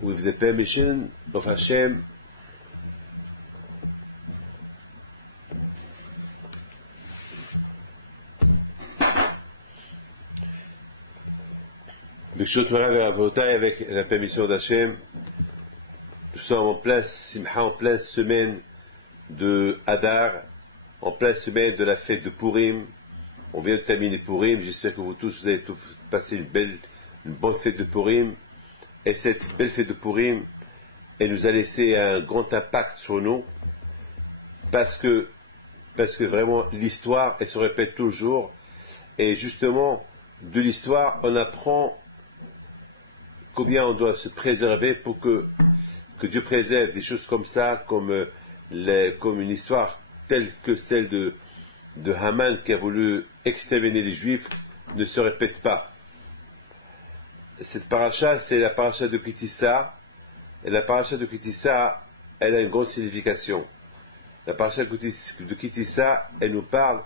With the permission of Hashem, avec la permission d'Hachem, nous sommes en pleine Simcha, en pleine semaine de Hadar, en pleine semaine de la fête de Purim. On vient de terminer Purim, j'espère que vous tous vous avez passé une bonne fête de Purim. Et cette belle fête de Purim, elle nous a laissé un grand impact sur nous, parce que vraiment l'histoire, elle se répète toujours, et justement, de l'histoire, on apprend combien on doit se préserver pour que Dieu préserve des choses comme ça, comme une histoire telle que celle de Haman qui a voulu exterminer les Juifs, ne se répète pas. Cette paracha, c'est la paracha de Kitissa, et la paracha de Kitissa, elle a une grande signification. La paracha de Kitissa, elle nous parle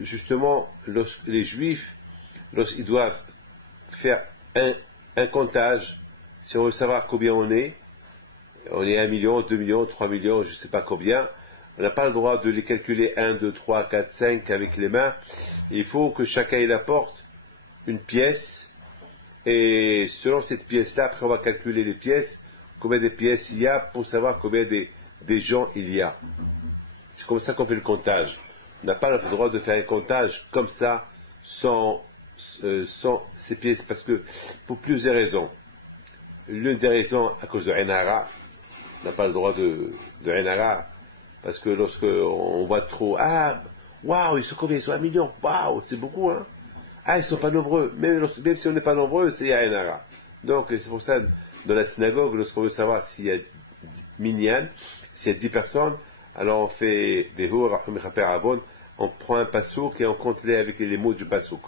justement lorsque les Juifs, lorsqu'ils doivent faire un comptage, si on veut savoir combien on est 1 million, 2 millions, 3 millions, je ne sais pas combien, on n'a pas le droit de les calculer 1, 2, 3, 4, 5 avec les mains. Il faut que chacun il apporte une pièce. Et selon cette pièce-là, après on va calculer les pièces, combien de pièces il y a pour savoir combien des gens il y a. C'est comme ça qu'on fait le comptage. On n'a pas le droit de faire un comptage comme ça, sans ces pièces, parce que pour plusieurs raisons. L'une des raisons, à cause de Enara, on n'a pas le droit de Enara, parce que lorsqu'on voit trop, waouh, ils sont combien? Ils sont 1 million, waouh, c'est beaucoup, hein? Ils ne sont pas nombreux. Même si on n'est pas nombreux, c'est Yainara. Donc, c'est pour ça, dans la synagogue, lorsqu'on veut savoir s'il y a minyan, s'il y a 10 personnes, alors on fait on prend un pasouk et on compte avec les mots du pasouk.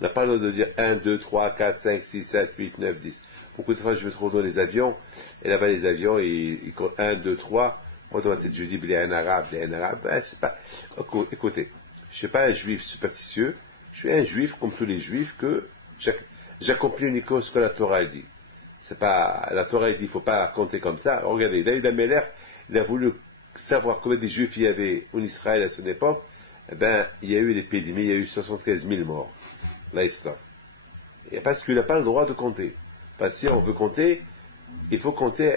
On n'a pas le droit de dire 1, 2, 3, 4, 5, 6, 7, 8, 9, 10. Beaucoup de fois, je vais trop dans les avions, et là-bas, les avions, ils comptent 1, 2, 3. Moi, dans ma tête, je dis, Yainara. C'est pas. Écoutez, je ne suis pas un juif superstitieux. Je suis un juif comme tous les juifs que j'accomplis uniquement ce que la Torah dit. C'est pas, la Torah dit, il ne faut pas compter comme ça. Regardez, David Ameller, il a voulu savoir combien de juifs il y avait en Israël à son époque. Il y a eu l'épidémie, il y a eu 75 000 morts. L'instant. Et parce qu'il n'a pas le droit de compter. Parce que si on veut compter, il faut compter,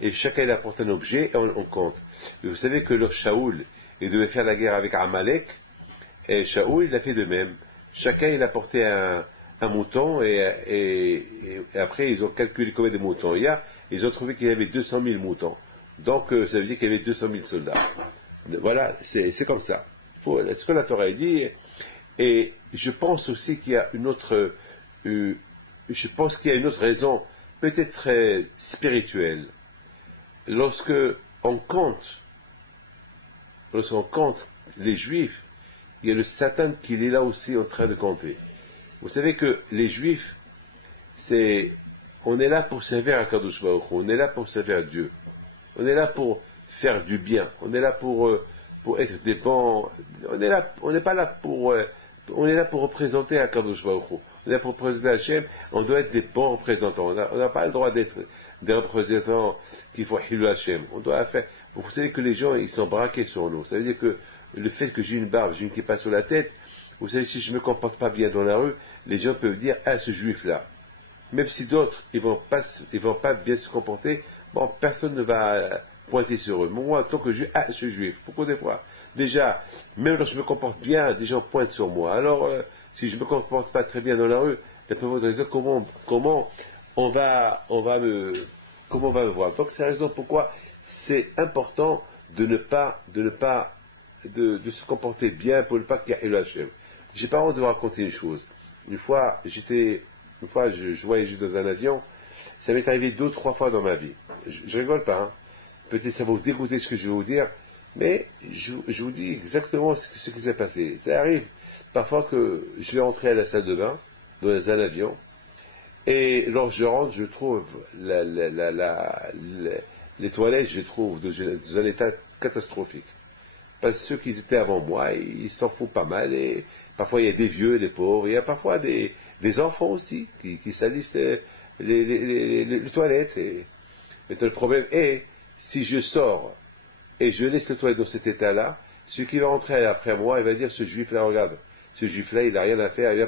et chacun il apporte un objet et on compte. Et vous savez que le Shaoul, il devait faire la guerre avec Amalek. Et Shaoul, il a fait de même. Chacun, il a porté un mouton, et après, ils ont calculé combien de moutons il y a. Ils ont trouvé qu'il y avait 200 000 moutons. Donc, ça veut dire qu'il y avait 200 000 soldats. Voilà, c'est comme ça. C'est ce que la Torah dit. Et je pense aussi qu'il y a une autre raison, peut-être très spirituelle. Lorsqu'on compte les Juifs, il y a le Satan qui est là aussi en train de compter. Vous savez que les Juifs, on est là pour servir à Kadosh Baruch Hu, on est là pour servir Dieu, on est là pour faire du bien, on est là pour être des bons, on est là pour représenter à Kadosh Baruch Hu. On est pour représenter Hachem, on doit être des bons représentants. On n'a pas le droit d'être des représentants qui font Hilou Hachem. On doit faire. Vous savez que les gens, ils sont braqués sur nous. Ça veut dire que le fait que j'ai une barbe, j'ai une kippa sur la tête, vous savez, si je ne me comporte pas bien dans la rue, les gens peuvent dire, ah, ce juif-là. Même si d'autres, ils vont pas bien se comporter, bon, personne ne va pointer sur eux. Moi, en tant que juif, ah, ce juif. Pourquoi des fois? Déjà, même lorsque je me comporte bien, des gens pointent sur moi. Alors, si je me comporte pas très bien dans la rue, les peuvent vous dire comment on va me voir. Donc, c'est la raison pourquoi c'est important de se comporter bien pour ne pas qu'il y ait le Hachem. J'ai pas honte de vous raconter une chose. Une fois, je voyageais dans un avion. Ça m'est arrivé 2 ou 3 fois dans ma vie. Je rigole pas, hein. Peut-être ça va vous dégoûter ce que je vais vous dire, mais je vous dis exactement ce qui s'est passé. Ça arrive parfois que je vais entrer à la salle de bain dans un avion, et lorsque je rentre, je trouve les toilettes, je les trouve dans un état catastrophique. Parce que ceux qui étaient avant moi, ils s'en foutent pas mal, et parfois il y a des vieux, des pauvres, il y a parfois des enfants aussi qui salissent les toilettes. Et le problème est, si je sors et je laisse le toilette dans cet état-là, celui qui va rentrer après moi, il va dire, ce juif-là, regarde, ce juif-là, il n'a rien à faire, il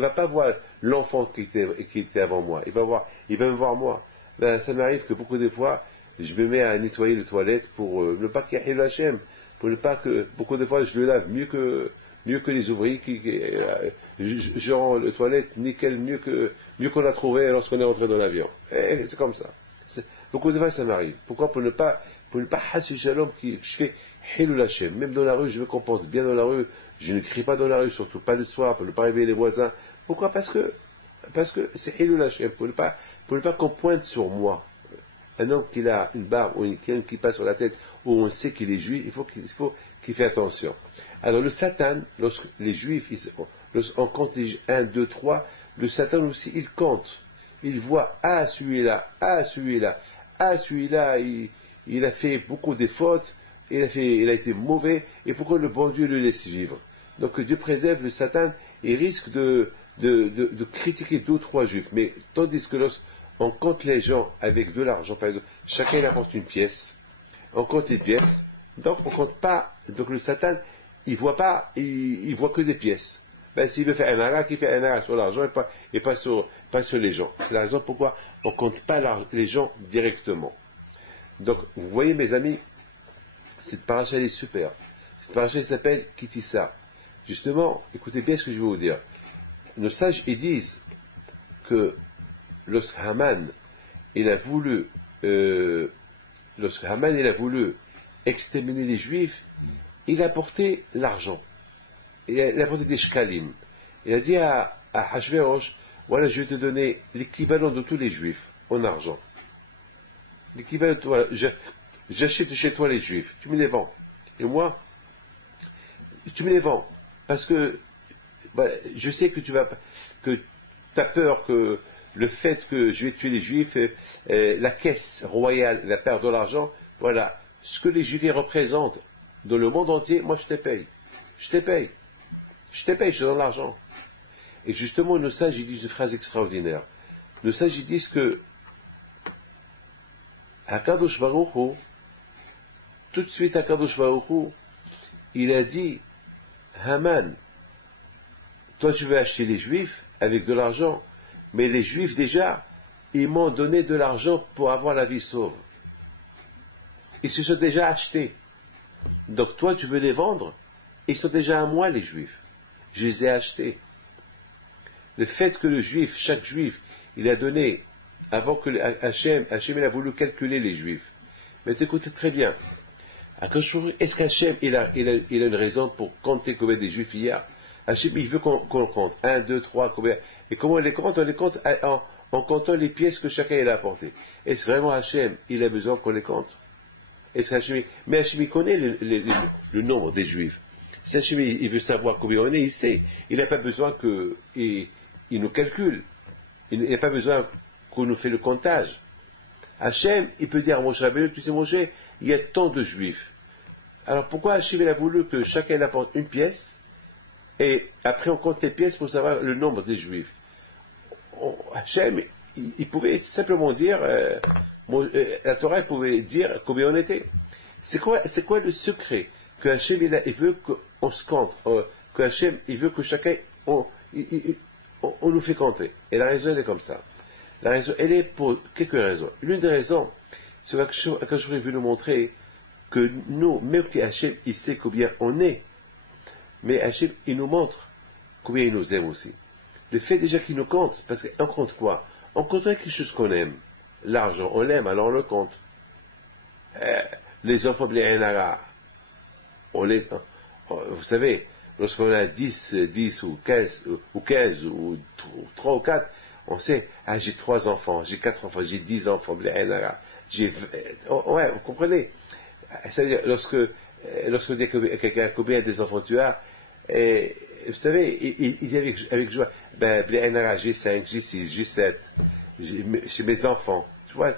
va pas voir l'enfant qui était avant moi, il va me voir moi. Ben, ça m'arrive que beaucoup de fois, je me mets à nettoyer les toilettes pour ne pas qu'il y ait le Hachem, pour ne pas que, beaucoup de fois, je le lave mieux que les ouvriers je rends le toilette nickel, mieux qu'on l'a trouvé lorsqu'on est rentré dans l'avion. Et c'est comme ça. Beaucoup de fois, ça m'arrive. Pourquoi? Pour ne pas hasser shalom, je fais Hilou Hachem. Même dans la rue, je me comporte bien dans la rue, je ne crie pas dans la rue, surtout pas le soir, pour ne pas réveiller les voisins. Pourquoi? Parce que c'est Hilou Hachem, pour ne pas qu'on pointe sur moi. Un homme qui a une barbe ou qui passe sur la tête, où on sait qu'il est juif, il faut qu'il fasse attention. Alors le Satan, lorsque les juifs, lorsqu'on compte les 1, 2, 3, le Satan aussi, il compte. Il voit, ah celui-là, il a fait beaucoup de fautes, il a été mauvais, et pourquoi le bon Dieu le laisse vivre? Donc Dieu préserve le Satan, il risque de critiquer 2 ou 3 juifs. Mais tandis que lorsqu'on compte les gens avec de l'argent, par exemple, chacun il apporte une pièce, on compte les pièces, donc on compte pas, donc le Satan, il voit que des pièces. Ben, s'il veut faire un hara, qu'il fait un hara sur l'argent et pas sur les gens. C'est la raison pourquoi on ne compte pas les gens directement. Donc, vous voyez, mes amis, cette paracha est super. Cette paracha s'appelle Kitissa. Justement, écoutez bien ce que je vais vous dire. Nos sages, ils disent que lorsque Haman, il a voulu exterminer les Juifs, il a apporté l'argent. Il a apporté des shkalim. Il a dit à Hachvérosh, voilà, je vais te donner l'équivalent de tous les Juifs en argent. L'équivalent, voilà, j'achète chez toi les Juifs, tu me les vends. Et moi, tu me les vends. Parce que voilà, je sais que tu as peur que le fait que je vais tuer les Juifs, la caisse royale va perdre de l'argent. Voilà, ce que les Juifs représentent dans le monde entier, moi je te paye. Je te donne l'argent. Et justement, nos sages, ils disent une phrase extraordinaire. Nos sages, ils disent que Hakadosh Baruch Hu, tout de suite Hakadosh Baruch Hu, il a dit, Haman, toi tu veux acheter les Juifs avec de l'argent, mais les Juifs déjà, ils m'ont donné de l'argent pour avoir la vie sauve. Ils se sont déjà achetés. Donc toi tu veux les vendre, ils sont déjà à moi les Juifs. Je les ai achetés. Le fait que chaque Juif, il a donné, avant que Hachem il a voulu calculer les Juifs. Mais écoutez très bien. Est-ce qu'Hachem, il a une raison pour compter combien de Juifs il y a? Hachem, il veut qu'on compte. 1, 2, 3, combien? Et comment on les compte? On les compte en comptant les pièces que chacun il a apportées. Est-ce vraiment Hachem, il a besoin qu'on les compte? Mais Hachem, il connaît le nombre des Juifs. Si Hachem, il veut savoir combien on est, il sait. Il n'a pas besoin qu'il nous calcule. Il n'a pas besoin qu'on nous fait le comptage. Hachem, il peut dire à Moshe Rabbeinu, tu sais Moshe, il y a tant de Juifs. Alors pourquoi Hachem, il a voulu que chacun apporte une pièce, Et après, on compte les pièces pour savoir le nombre des Juifs. Hachem, il pouvait simplement dire, la Torah pouvait dire combien on était. C'est quoi le secret que Hachem il veut qu'on se compte, que Hachem il veut que chacun on nous fait compter. Et la raison elle est comme ça. La raison elle est pour quelques raisons. L'une des raisons, c'est que j'aurais voulu nous montrer que nous, même que Hachem il sait combien on est, mais Hachem il nous montre combien il nous aime aussi. Le fait déjà qu'il nous compte, parce qu'on compte quoi? On compte quelque chose qu'on aime. L'argent, on l'aime, alors on le compte. Les enfants, vous savez, lorsqu'on a 10 ou 15 ou 3 ou 4, on sait, j'ai 3 enfants, j'ai 4 enfants, j'ai 10 enfants, ouais, vous comprenez? C'est-à-dire, lorsque vous dites à quelqu'un combien des enfants tu as, et, vous savez, il dit avec joie, j'ai 5, j'ai 6, j'ai 7, chez mes enfants. Tu vois,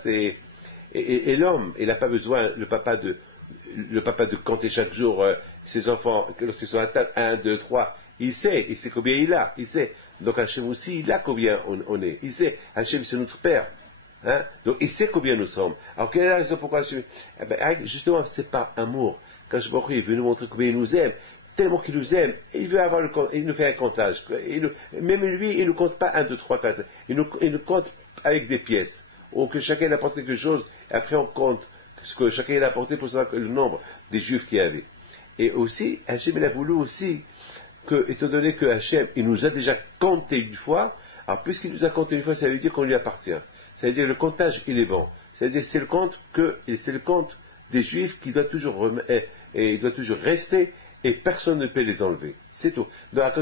et l'homme, il n'a pas besoin, le papa de compter chaque jour ses enfants, lorsqu'ils sont à table, 1, 2, 3, il sait combien il a, il sait. Donc Hachem aussi, il a combien on est, il sait. Hachem, c'est notre père. Hein? Donc il sait combien nous sommes. Alors quelle est la raison pourquoi Hachem, justement, c'est par amour. Quand je il veut nous montrer combien il nous aime, tellement qu'il nous aime, il veut il nous fait un comptage. Même lui, il ne compte pas 1, 2, 3, 4, il nous compte avec des pièces. Ou que chacun apporte quelque chose, et après on compte ce que chacun a apporté pour savoir le nombre des Juifs qu'il y avait. Et aussi, Hachem, il a voulu aussi que, étant donné que Hachem, il nous a déjà compté une fois, alors puisqu'il nous a compté une fois, ça veut dire qu'on lui appartient. Ça veut dire que le comptage, il est bon. Ça veut dire que c'est le compte des Juifs qui doit toujours il doit toujours rester, et personne ne peut les enlever. C'est tout. Donc,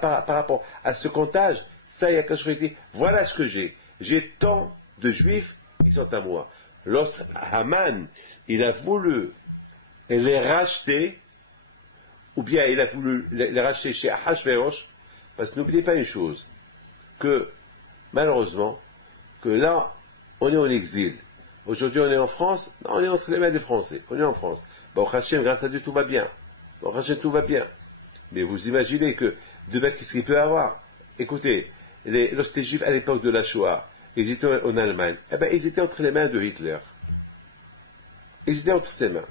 par rapport à ce comptage, ça y a quand je dit, voilà ce que j'ai. J'ai tant de Juifs, ils sont à moi. Lorsque Haman, il a voulu les racheter, ou bien il a voulu les racheter chez Ahashverosh, parce que n'oubliez pas une chose, que malheureusement, que là, on est en exil. Aujourd'hui, on est en France, non, on est entre les mains des Français. On est en France. Bon, Hachem, grâce à Dieu, tout va bien. Bon, Hachem, tout va bien. Mais vous imaginez que demain, qu'est-ce qu'il peut y avoir? Écoutez, lorsque les Juifs à l'époque de la Shoah, ils étaient en Allemagne, ils étaient entre les mains de Hitler. Ils étaient entre ses mains.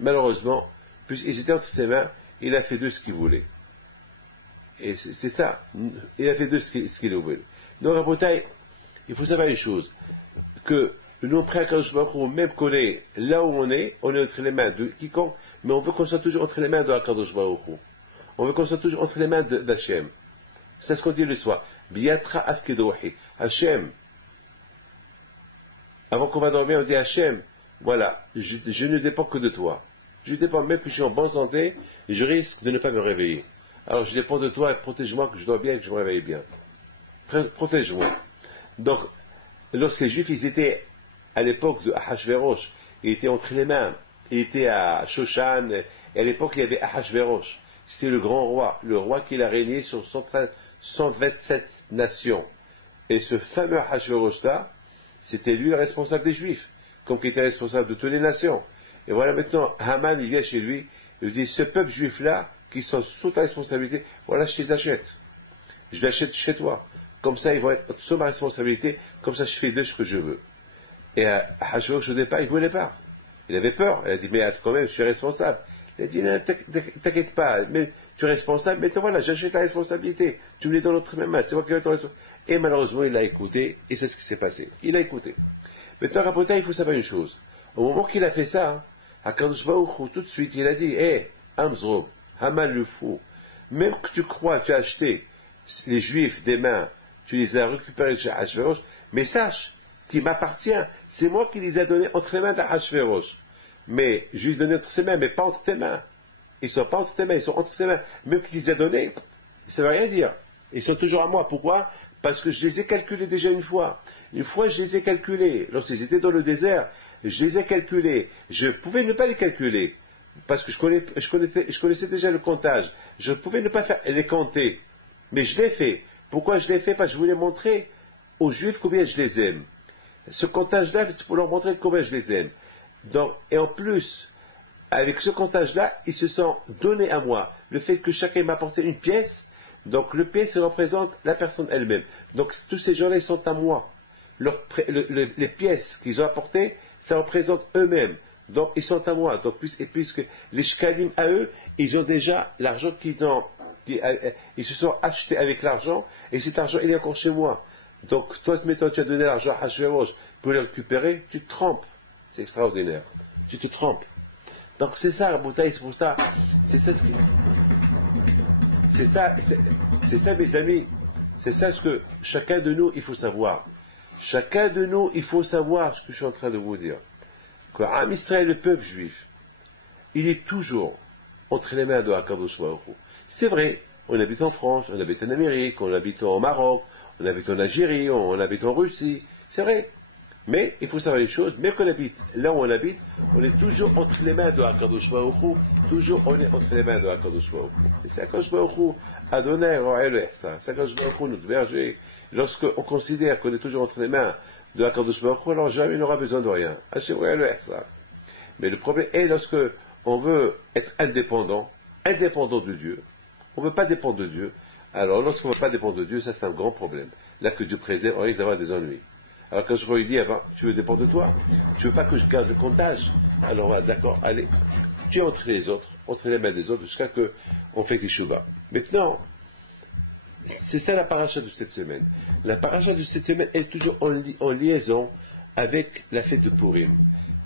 Malheureusement, puisqu'ils étaient entre ses mains, il a fait d'eux ce qu'il voulait. Et c'est ça. Il a fait d'eux ce qu'il voulait. Donc, à Bretagne, il faut savoir une chose, que nous, près à même qu'on est là où on est entre les mains de quiconque, mais on veut qu'on soit toujours entre les mains de Akadosh Baruch Hu. On veut qu'on soit toujours entre les mains d'Hachem. C'est ce qu'on dit le soir. Biatra afkedouhi. Hachem. Avant qu'on va dormir, on dit Hachem, voilà, je ne dépends que de toi. Je dépends, même que je suis en bonne santé, je risque de ne pas me réveiller. Alors je dépends de toi, protège-moi, que je dors bien et que je me réveille bien. Protège-moi. Donc, lorsque les Juifs, ils étaient à l'époque de Ahashverosh, ils étaient entre les mains, ils étaient à Shoshan, et à l'époque il y avait Ahashverosh. C'était le grand roi, le roi qui a régné sur 127 nations. Et ce fameux Ahashverosh-là, c'était lui le responsable des Juifs, comme qu'il était responsable de toutes les nations. Et voilà maintenant, Haman, il vient chez lui, il dit, ce peuple juif-là, qui sont sous ta responsabilité, voilà, je les achète. Je l'achète chez toi. Comme ça, ils vont être sous ma responsabilité, comme ça, je fais d'eux ce que je veux. Et Ahashverosh, au départ, il ne voulait pas. Il avait peur. Il a dit, mais quand même, je suis responsable. Il a dit, non, t'inquiète pas, mais tu es responsable, mais voilà, j'achète ta responsabilité. Tu me l'es dans l'autre main, c'est moi qui vais être responsable. Et malheureusement, il a écouté, et c'est ce qui s'est passé. Il a écouté. Maintenant, Rabotai, il faut savoir une chose. Au moment qu'il a fait ça, Akadosh Baruch Hu, tout de suite, il a dit, Amzrob, Haman le fou, même que tu crois, tu as acheté les Juifs des mains, tu les as récupérés chez Ahashverosh, mais sache qu'il m'appartient, c'est moi qui les ai donnés entre les mains d'Ahashverosh. Mais je les ai donnés entre ses mains, mais pas entre tes mains. Ils ne sont pas entre tes mains, ils sont entre ses mains. Même qu'il les a donnés, ça ne veut rien dire. Ils sont toujours à moi. Pourquoi? Parce que je les ai calculés déjà une fois. Une fois, je les ai calculés. Lorsqu'ils étaient dans le désert, je les ai calculés. Je pouvais ne pas les calculer. Parce que je connaissais déjà le comptage. Je pouvais ne pas les compter. Mais je l'ai fait. Pourquoi je l'ai fait? Parce que je voulais montrer aux Juifs combien je les aime. Ce comptage-là, c'est pour leur montrer combien je les aime. Donc, et en plus, avec ce comptage-là, ils se sont donnés à moi. Le fait que chacun m'a apporté une pièce, donc le pièce représente la personne elle-même. Donc tous ces gens-là, ils sont à moi. Les pièces qu'ils ont apportées, ça représente eux-mêmes. Donc ils sont à moi. Donc puisque les shkalim à eux, ils ont déjà l'argent ils se sont achetés avec l'argent, et cet argent il est encore chez moi. Donc toi, mettons, tu as donné l'argent à Hachvérosh pour le récupérer, tu te trompes. C'est extraordinaire. Tu te trompes. Donc c'est ça, Raboutaï, c'est pour ça. C'est ça mes amis. C'est ça ce que chacun de nous, il faut savoir. Chacun de nous, il faut savoir ce que je suis en train de vous dire. Que Am Israël, le peuple juif, il est toujours entre les mains de Hakadosh Baruch Hu. C'est vrai, on habite en France, on habite en Amérique, on habite au Maroc, on habite en Algérie, on habite en Russie. C'est vrai. Mais il faut savoir les choses, même qu'on habite là où on habite, on est toujours entre les mains de Hakadosh Baruch Hu, toujours on est entre les mains de Hakadosh Baruch Hu. Et c'est Hakadosh Baruch Hu a donné ça. C'est Hakadosh Baruch Hu, notre berger. Lorsqu'on considère qu'on est toujours entre les mains de Hakadosh Baruch Hu, alors jamais il n'aura besoin de rien. Ça. Mais le problème est lorsque on veut être indépendant de Dieu, on ne veut pas dépendre de Dieu. Alors lorsqu'on ne veut pas dépendre de Dieu, ça c'est un grand problème. Là que Dieu préserve, on risque d'avoir des ennuis. Alors quand je lui dis, tu veux dépendre de toi, tu veux pas que je garde le comptage, alors voilà, d'accord, allez, tu es entre les autres, entre les mains des autres, jusqu'à ce qu'on fait des chouvas. Maintenant, c'est ça la paracha de cette semaine. La paracha de cette semaine est toujours en liaison avec la fête de Purim.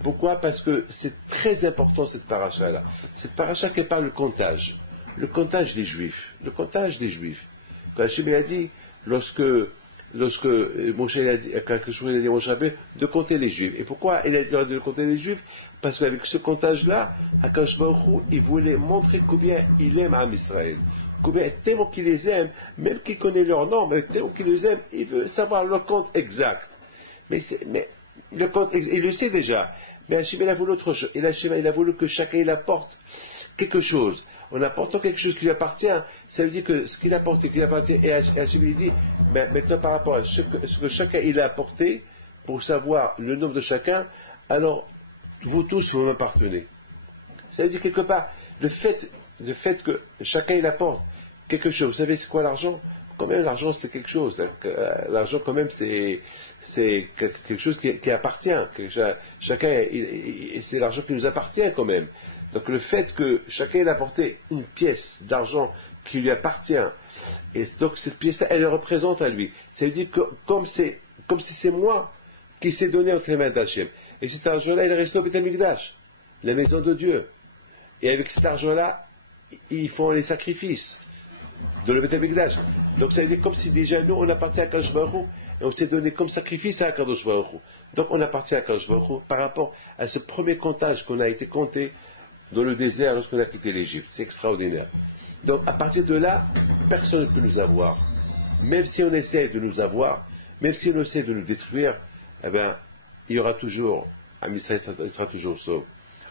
Pourquoi? Parce que c'est très important cette paracha-là. Cette paracha qui parle du comptage. Le comptage des Juifs. Le comptage des Juifs. Quand Hachem a dit, lorsque Moshe a dit, quelque chose a dit à Moshe de compter les Juifs. Et pourquoi il a dit de compter les Juifs? Parce qu'avec ce comptage-là, Akash Baruch Hu, il voulait montrer combien il aime Am Israël. Combien, tellement qu'il les aime, même qu'il connaît leur nom, mais tellement qu'il les aime, il veut savoir le compte exact. Mais le compte, il le sait déjà. Mais Hachem, il a voulu autre chose. Et Hachem, il a voulu que chacun, il apporte quelque chose. En apportant quelque chose qui lui appartient, ça veut dire que ce qu'il apporte, qu'il appartient, et Hachem lui dit, maintenant par rapport à ce que chacun il a apporté, pour savoir le nombre de chacun, alors vous tous vous m'appartenez. Ça veut dire quelque part, le fait que chacun il apporte quelque chose, vous savez c'est quoi l'argent? Quand même l'argent c'est quelque chose, l'argent quand même c'est quelque chose qui appartient, chacun, c'est l'argent qui nous appartient quand même. Donc le fait que chacun ait apporté une pièce d'argent qui lui appartient, et donc cette pièce-là, elle le représente à lui. Ça veut dire que comme si c'est moi qui s'est donné entre les mains d'Hachem. Et cet argent-là, il est resté au Beth Amikdash, la maison de Dieu. Et avec cet argent-là, ils font les sacrifices de le Beth Amikdash. Donc ça veut dire comme si déjà nous, on appartient à Kadosh Baruch Hu, et on s'est donné comme sacrifice à Kadosh Baruch Hu. Donc on appartient à Kadosh Baruch Hu par rapport à ce premier comptage qu'on a été compté dans le désert lorsqu'on a quitté l'Égypte. C'est extraordinaire. Donc à partir de là, personne ne peut nous avoir. Même si on essaie de nous avoir, même si on essaie de nous détruire, eh bien, il y aura toujours, Am Israël sera toujours sauve.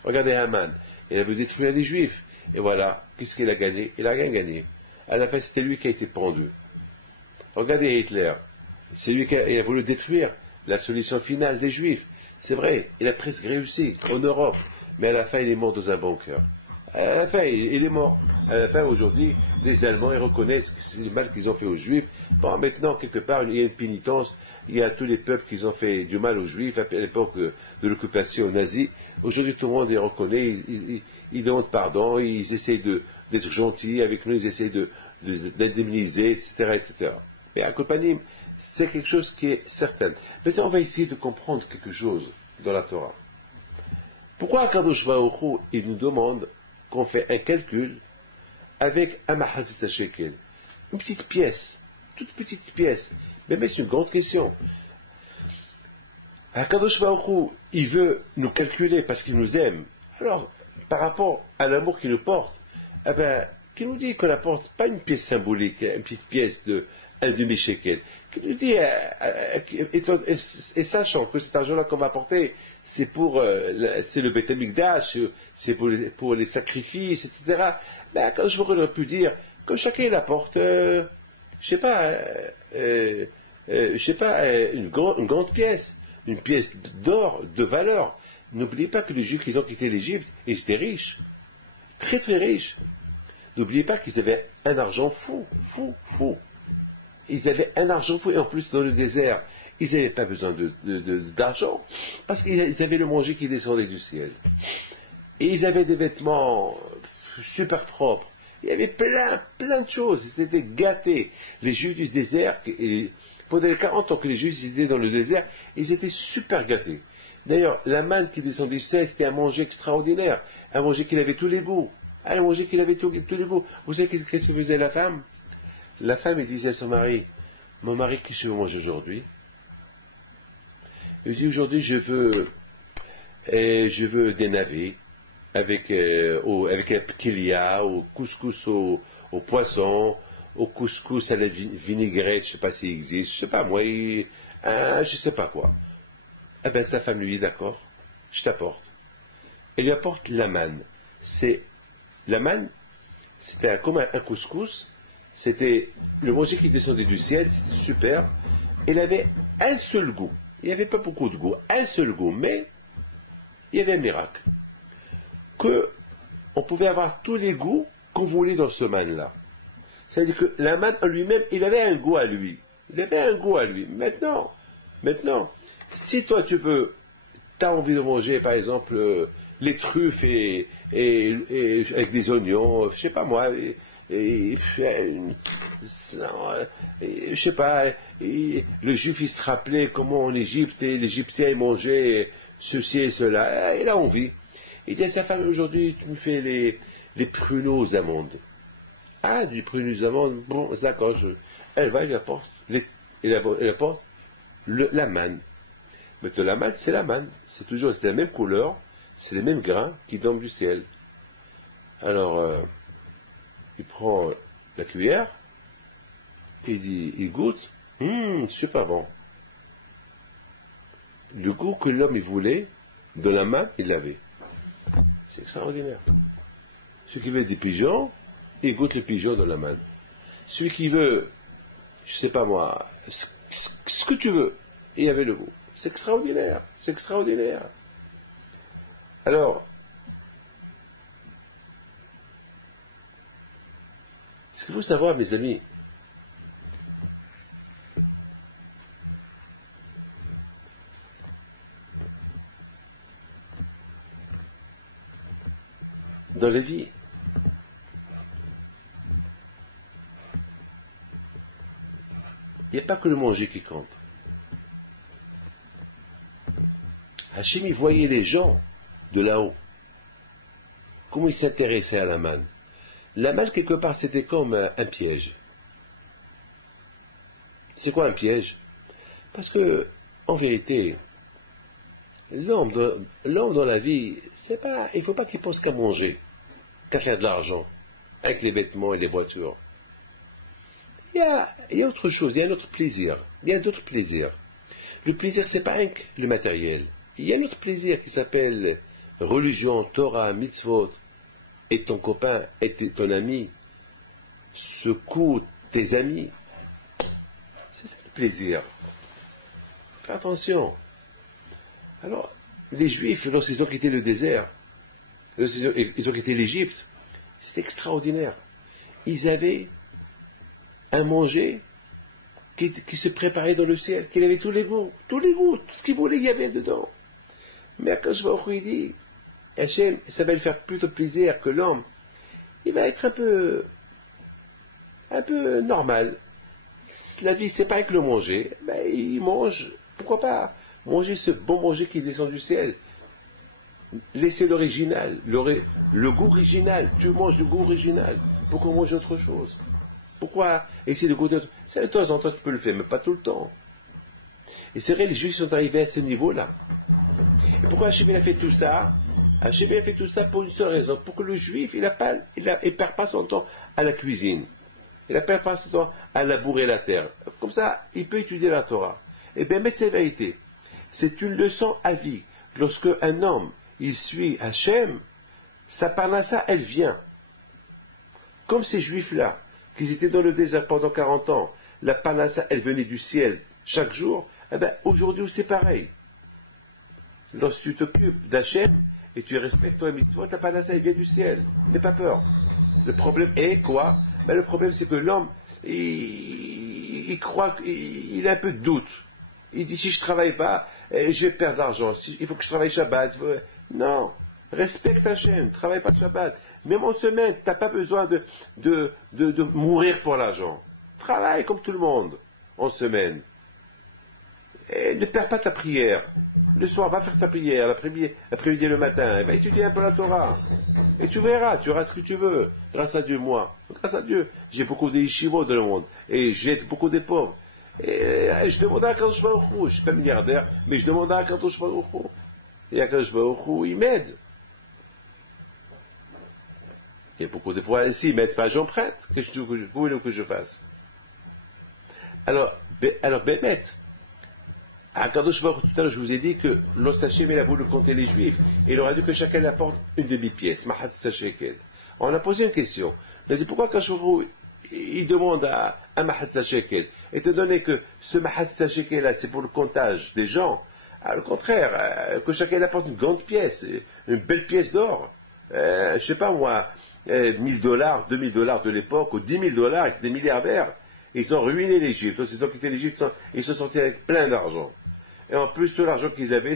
Regardez Haman, il a voulu détruire les Juifs. Et voilà, qu'est-ce qu'il a gagné? Il n'a rien gagné. À la fin, c'était lui qui a été pendu. Regardez Hitler, c'est lui qui a voulu détruire la solution finale des Juifs. C'est vrai, il a presque réussi en Europe. Mais à la fin, il est mort dans un bunker. À la fin, il est mort. À la fin, aujourd'hui, les Allemands, ils reconnaissent le mal qu'ils ont fait aux Juifs. Bon, maintenant, quelque part, il y a une pénitence. Il y a tous les peuples qui ont fait du mal aux Juifs à l'époque de l'occupation nazie. Aujourd'hui, tout le monde les reconnaît. Ils demandent pardon. Ils essayent d'être gentils avec nous. Ils essayent d'indemniser, etc., etc. Mais à Kopanim, c'est quelque chose qui est certain. Maintenant, on va essayer de comprendre quelque chose dans la Torah. Pourquoi Kadosh Baruch Hu, il nous demande qu'on fait un calcul avec un mahazit shekel, une petite pièce, toute petite pièce, mais c'est une grande question. Kadosh Baruch Hu, il veut nous calculer parce qu'il nous aime. Alors, par rapport à l'amour qu'il nous porte, eh ben, qu'il nous dit qu'on apporte pas une pièce symbolique, une petite pièce de un demi-shekel, qui nous dit, et sachant que cet argent-là qu'on va apporter, c'est le Beth Amikdash, c'est pour les sacrifices, etc. Ben, quand je aurais pu dire, que chacun il apporte, une grande pièce, une pièce d'or, de valeur, N'oubliez pas que les Juifs qui ont quitté l'Égypte, ils étaient riches, très très riches. N'oubliez pas qu'ils avaient un argent fou. Ils avaient un argent fou, et en plus dans le désert, ils n'avaient pas besoin d'argent, parce qu'ils avaient le manger qui descendait du ciel. Et ils avaient des vêtements super propres. Il y avait plein de choses. Ils étaient gâtés. Les Juifs du désert, pendant les 40 ans que les Juifs étaient dans le désert, ils étaient super gâtés. D'ailleurs, la manne qui descendait du ciel, c'était un manger extraordinaire. Un manger qui avait tous les goûts. Un manger qui avait tous les goûts. Vous savez qu'est-ce que faisait la femme? La femme, elle disait à son mari, mon mari, qu'est-ce que je mange aujourd'hui? Il dit, aujourd'hui, je veux des navets, avec la kilia, au couscous au poisson, au couscous à la vinaigrette, je ne sais pas s'il existe, je ne sais pas moi, je ne sais pas quoi. Eh bien, sa femme lui dit, d'accord, je t'apporte. Elle lui apporte la manne. La manne, c'était comme un couscous, c'était le manger qui descendait du ciel, c'était super. Il avait un seul goût. Il n'y avait pas beaucoup de goût, un seul goût, mais il y avait un miracle. On pouvait avoir tous les goûts qu'on voulait dans ce manne-là. C'est-à-dire que la manne en lui-même, il avait un goût à lui. Maintenant, si toi tu as envie de manger, par exemple, les truffes et avec des oignons, je sais pas moi, je sais pas, le Juif il se rappelait comment en Égypte l'Égyptien ils mangeaient ceci et cela, il a envie. Il dit à sa femme, aujourd'hui tu me fais les pruneaux aux amandes. Ah, du pruneaux aux amandes, bon, d'accord, elle va, elle apporte la manne. Mais la manne, c'est la manne, c'est la même couleur, c'est les mêmes grains qui tombent du ciel. Alors, il prend la cuillère, il goûte, super bon. Le goût que l'homme il voulait, de la manne, il l'avait. C'est extraordinaire. Celui qui veut des pigeons, il goûte le pigeon dans la manne. Celui qui veut, je sais pas moi, ce que tu veux, il y avait le goût. C'est extraordinaire. Alors, ce qu'il faut savoir, mes amis, dans la vie, il n'y a pas que le manger qui compte. Hachem, il voyait les gens de là-haut. Comment ils s'intéressaient à la manne. La manne, quelque part, c'était comme un piège. C'est quoi un piège? Parce que, en vérité, l'homme dans la vie, il ne faut pas qu'il pense qu'à manger, qu'à faire de l'argent, avec les vêtements et les voitures. Il y a autre chose, il y a un autre plaisir. Il y a d'autres plaisirs. Le plaisir, c'est pas que le matériel. Il y a un autre plaisir qui s'appelle religion, Torah, mitzvot, et ton copain, et ton ami, secoue tes amis. C'est ça le plaisir. Fais attention. Alors, les Juifs, lorsqu'ils ont quitté le désert, ils ont quitté l'Égypte, c'est extraordinaire. Ils avaient un manger qui se préparait dans le ciel, qu'il avait tous les goûts, tout ce qu'ils voulaient, il y avait dedans. Mais quand je vois il dit, Hachem, ça va lui faire plutôt plaisir que l'homme, il va être un peu normal. La vie, c'est pas avec le manger. Ben, il mange, pourquoi pas, manger ce bon manger qui descend du ciel. Laissez l'original, le goût original. Tu manges le goût original. Pourquoi manger autre chose? Pourquoi essayer de goûter autre chose? Ça, de temps en temps, tu peux le faire, mais pas tout le temps. Et c'est vrai, les Juifs sont arrivés à ce niveau-là. Et pourquoi Hachem a fait tout ça? Hachem a fait tout ça pour une seule raison, pour que le Juif, il perd pas son temps à la cuisine. Il ne perd pas son temps à labourer la terre. Comme ça, il peut étudier la Torah. Eh bien, mais c'est vérité. C'est une leçon à vie. Lorsque un homme, il suit Hachem, sa parnassa, elle vient. Comme ces Juifs-là, qui étaient dans le désert pendant 40 ans, la parnassa, elle venait du ciel chaque jour, eh bien, aujourd'hui, c'est pareil. lorsque tu t'occupes d'Hachem et tu respectes ton mitzvot, la panacée vient du ciel. N'aie pas peur. Le problème est quoi? Ben, le problème c'est que l'homme, il croit qu'il a un peu de doute. Il dit si je travaille pas, je vais perdre l'argent. Il faut que je travaille Shabbat. Non. Respecte Hachem, travaille pas de Shabbat. Même en semaine, tu n'as pas besoin de mourir pour l'argent. Travaille comme tout le monde en semaine. Et ne perds pas ta prière. Le soir, va faire ta prière, l'après-midi et le matin. Et va étudier un peu la Torah. Et tu verras, tu auras ce que tu veux. Grâce à Dieu, moi. Grâce à Dieu. J'ai beaucoup de yeshivot dans le monde. Et j'aide beaucoup des pauvres. Et je demande à Kadosh Baruch Hu. Je ne suis pas milliardaire, mais je demande à Kadosh Baruch Hu. Et à Kadosh Baruch Hu, il m'aide. Il y a beaucoup de fois ici, ils mettent pas, j'emprunte. Qu'est-ce que vous voulez que je fasse? Alors, Bémet, à Kadosh Baruch Hu, tout à l'heure, je vous ai dit que l'Hachem, il a voulu compter les Juifs. Et il leur a dit que chacun apporte une demi-pièce, Mahatzah Shekel. On a posé une question. On a dit pourquoi Kadosh Baruch Hu, il demande à Mahatzah Shekel, étant donné que ce Mahatzah Shekel là, c'est pour le comptage des gens. Au contraire, que chacun apporte une grande pièce, une belle pièce d'or. Je sais pas moi, $1000, $2000 de l'époque, ou $10 000, ils étaient des milliardaires. Ils ont ruiné l'Égypte. Ils ont quitté l'Égypte, ils se sont sortis avec plein d'argent. Et en plus, tout l'argent qu'ils avaient,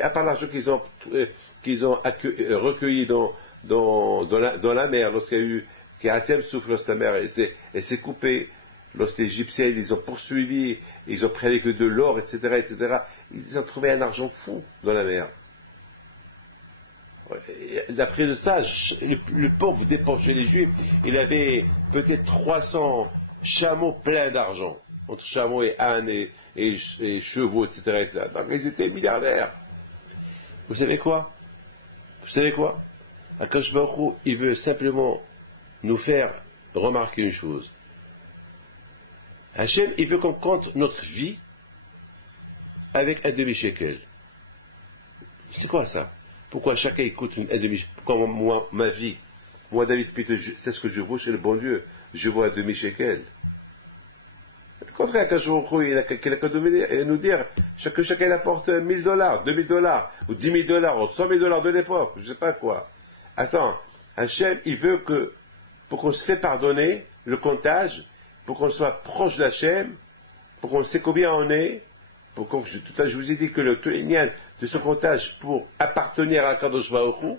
à part l'argent qu'ils ont recueilli dans la mer, lorsqu'il y a eu, qu'Hachem souffle lorsque la mer s'est coupée, lorsque les Égyptiens, ils ont poursuivi, ils ont pris que de l'or, etc., ils ont trouvé un argent fou dans la mer. D'après de ça, le pauvre dépensier les Juifs, il avait peut-être 300 chameaux pleins d'argent, entre chameaux et ânes et chevaux, etc. Donc ils étaient milliardaires. Vous savez quoi? Akash Baruch Hu, il veut simplement nous faire remarquer une chose. Hachem, il veut qu'on compte notre vie avec un demi-shekel. C'est quoi ça? Pourquoi chacun écoute un demi? Pourquoi moi, ma vie, moi David Pito, c'est ce que je vaux chez le bon Dieu, je vaux un demi-shekel. Au contraire, quand je il a nous dire que chacun apporte $1000, $2000, ou $10 000, ou $100 000 de l'époque, je ne sais pas quoi. Attends, Hachem, il veut que, pour qu'on se fait pardonner le comptage, pour qu'on soit proche d'Hachem, pour qu'on sait combien on est, tout à l'heure, je vous ai dit que tous les liens de ce comptage pour appartenir à Kadosh Baruch Hu,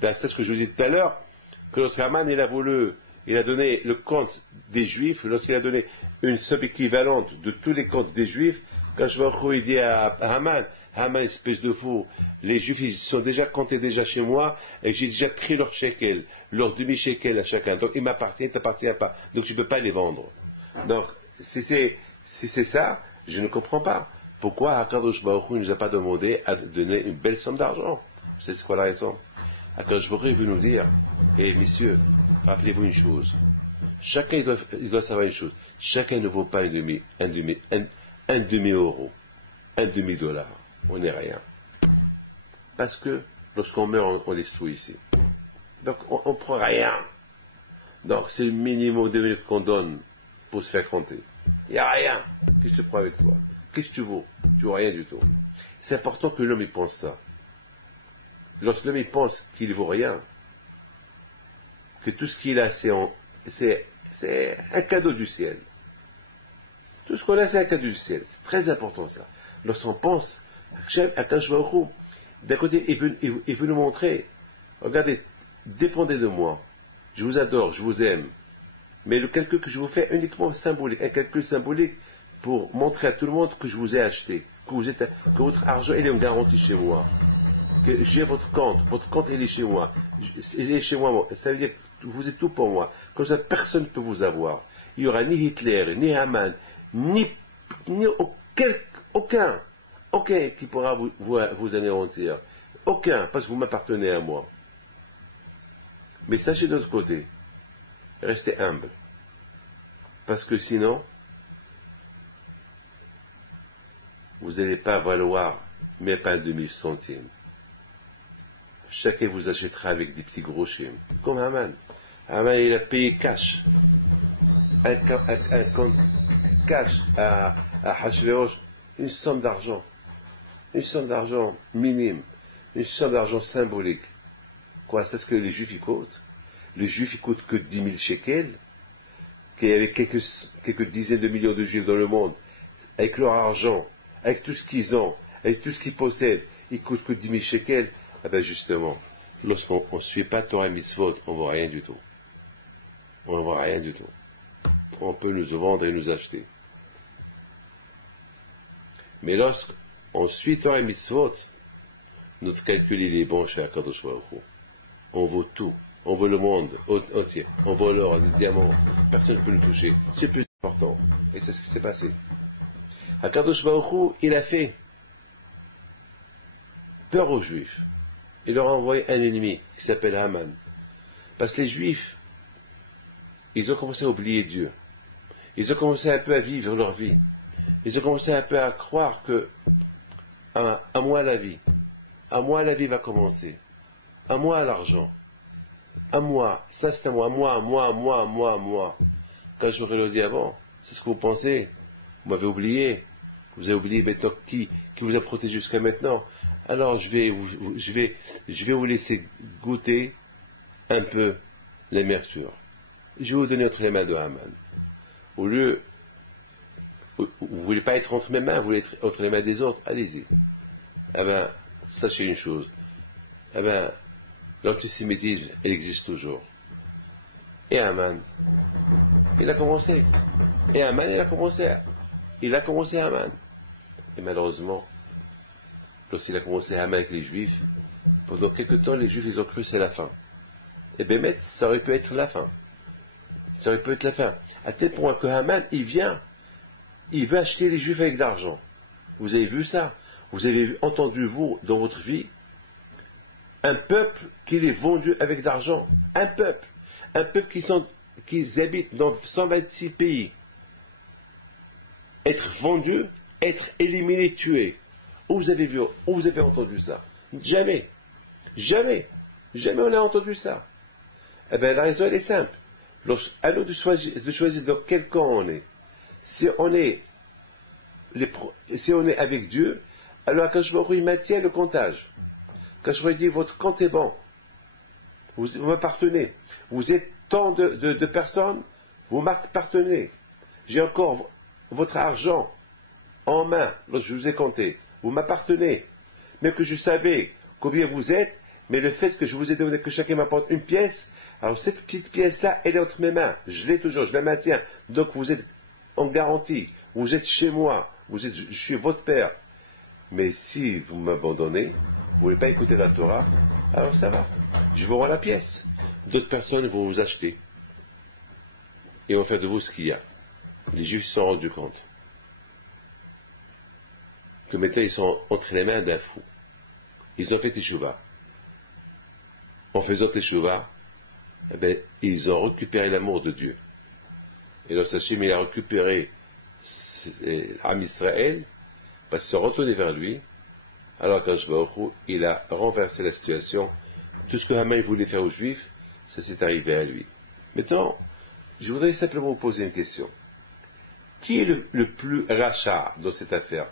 c'est ce que je vous ai dit tout à l'heure, que lorsque Haman, il a donné le compte des Juifs, lorsqu'il a donné une somme équivalente de tous les comptes des Juifs, Kadosh Baruch Hu, il dit à Haman, espèce de fou, les Juifs, ils sont déjà comptés déjà chez moi, et j'ai déjà pris leur shekel, leur demi-shekel à chacun. Donc, il m'appartient, il ne t'appartient pas. Donc, tu ne peux pas les vendre. Donc, si c'est ça, je ne comprends pas. Pourquoi Akadosh Baruch Hu ne nous a pas demandé à donner une belle somme d'argent? C'est quoi la raison? Akadosh Baruch Hu veut nous dire, messieurs, rappelez-vous une chose. Chacun il doit savoir une chose. Chacun ne vaut pas un demi-euro, un demi-dollar. On n'est rien. Parce que lorsqu'on meurt, on laisse tout ici. Donc on ne prend rien. Donc c'est le minimum de qu'on donne pour se faire compter. Il n'y a rien. Qu'est-ce que tu prends avec toi? Qu'est-ce que tu vaux? Tu vaux rien du tout. C'est important que l'homme y pense ça. Lorsque l'homme y pense qu'il ne vaut rien, que tout ce qu'il a, c'est un cadeau du ciel. Tout ce qu'on a, c'est un cadeau du ciel. C'est très important ça. Lorsqu'on pense à Kadosh Baruch Hu, d'un côté, il veut nous montrer, regardez, dépendez de moi. Je vous adore, je vous aime. Mais le calcul que je vous fais uniquement symbolique, un calcul symbolique pour montrer à tout le monde que je vous ai acheté, que votre argent il est en garantie chez moi, que j'ai votre compte il est chez moi, il est chez moi, ça veut dire que vous êtes tout pour moi, comme ça personne ne peut vous avoir. Il n'y aura ni Hitler, ni Haman, ni aucun qui pourra vous anéantir, aucun, parce que vous m'appartenez à moi. Mais sachez de l'autre côté, restez humble, parce que sinon, vous n'allez pas valoir même pas un demi-centime. Chacun vous achètera avec des petits groschets, comme Haman. Haman, il a payé cash, un compte cash à Hachvérosh, une somme d'argent. une somme d'argent minime, une somme d'argent symbolique. Quoi, c'est ce que les Juifs y coûtent? Les Juifs y coûtent que 10 000 shekels, qu'il y avait quelques dizaines de millions de Juifs dans le monde, avec leur argent, avec tout ce qu'ils ont, avec tout ce qu'ils possèdent, ils coûtent que 10 000 shekels. Ah ben justement, lorsqu'on ne suit pas Torah Mitzvot, on ne voit rien du tout. On ne voit rien du tout. On peut nous vendre et nous acheter. Mais lorsqu'on suit Torah Mitzvot, notre calcul il est bon chez Akadosh Baruch Hu. On vaut tout. On vaut le monde entier. On vaut l'or, les diamants. Personne ne peut le toucher. C'est plus important. Et c'est ce qui s'est passé. Akadosh Baruch Hu, il a fait peur aux Juifs. Il leur a envoyé un ennemi qui s'appelle Haman. Parce que les Juifs, ils ont commencé à oublier Dieu. Ils ont commencé un peu à vivre leur vie. Ils ont commencé un peu à croire que à moi la vie. À moi la vie va commencer. À moi l'argent. À moi. Ça c'est à moi. Moi. Quand j'aurais le dit avant, c'est ce que vous pensez. Vous m'avez oublié. Vous avez oublié maintenant qui vous a protégé jusqu'à maintenant. Alors je vais vous laisser goûter un peu l'amertume. Je vais vous donner entre les mains de Haman. Au lieu, vous ne voulez pas être entre mes mains, vous voulez être entre les mains des autres, allez-y. Eh bien, sachez une chose. Eh bien, l'antisémitisme, il existe toujours. Et Haman, il a commencé. Et Haman, il a commencé Haman. Et malheureusement, lorsqu'il a commencé Haman avec les Juifs, pendant quelque temps, les Juifs, ils ont cru que c'est la fin. Et bien, ça aurait pu être la fin. Ça aurait pu être la fin. À tel point que Haman, il veut acheter les Juifs avec de l'argent. Vous avez vu ça? Vous avez entendu, vous, dans votre vie, un peuple qui est vendu avec de l'argent. Un peuple qui habite dans 126 pays. Être vendu, être éliminé, tué. Où vous avez vu, où vous avez entendu ça? Jamais. Jamais on a entendu ça. Eh bien, la raison, elle est simple. À nous de choisir dans quel camp on est. Si on est avec Dieu, alors quand je vous maintient le comptage. Quand je vous dis votre compte est bon, vous m'appartenez. Vous êtes tant de personnes, vous m'appartenez. J'ai encore votre argent en main, lorsque je vous ai compté. Vous m'appartenez. Même que je savais combien vous êtes, mais le fait que je vous ai demandé que chacun m'apporte une pièce, alors cette petite pièce-là, elle est entre mes mains. Je l'ai toujours, je la maintiens. Donc vous êtes en garantie. Vous êtes chez moi. Je suis votre père. Mais si vous m'abandonnez, vous ne voulez pas écouter la Torah, alors ça va. Je vous rends la pièce. D'autres personnes vont vous acheter. Et vont faire de vous ce qu'il y a. Les Juifs se sont rendus compte que maintenant ils sont entre les mains d'un fou. Ils ont fait teshuva. En faisant teshuva, eh bien, ils ont récupéré l'amour de Dieu. Et lorsque Hachem il a récupéré l'Am Israël, parce qu'ils sont retournés vers lui, alors quand il a renversé la situation. Tout ce que Haman voulait faire aux Juifs, ça s'est arrivé à lui. Maintenant, je voudrais simplement vous poser une question. Qui est le plus rachat dans cette affaire?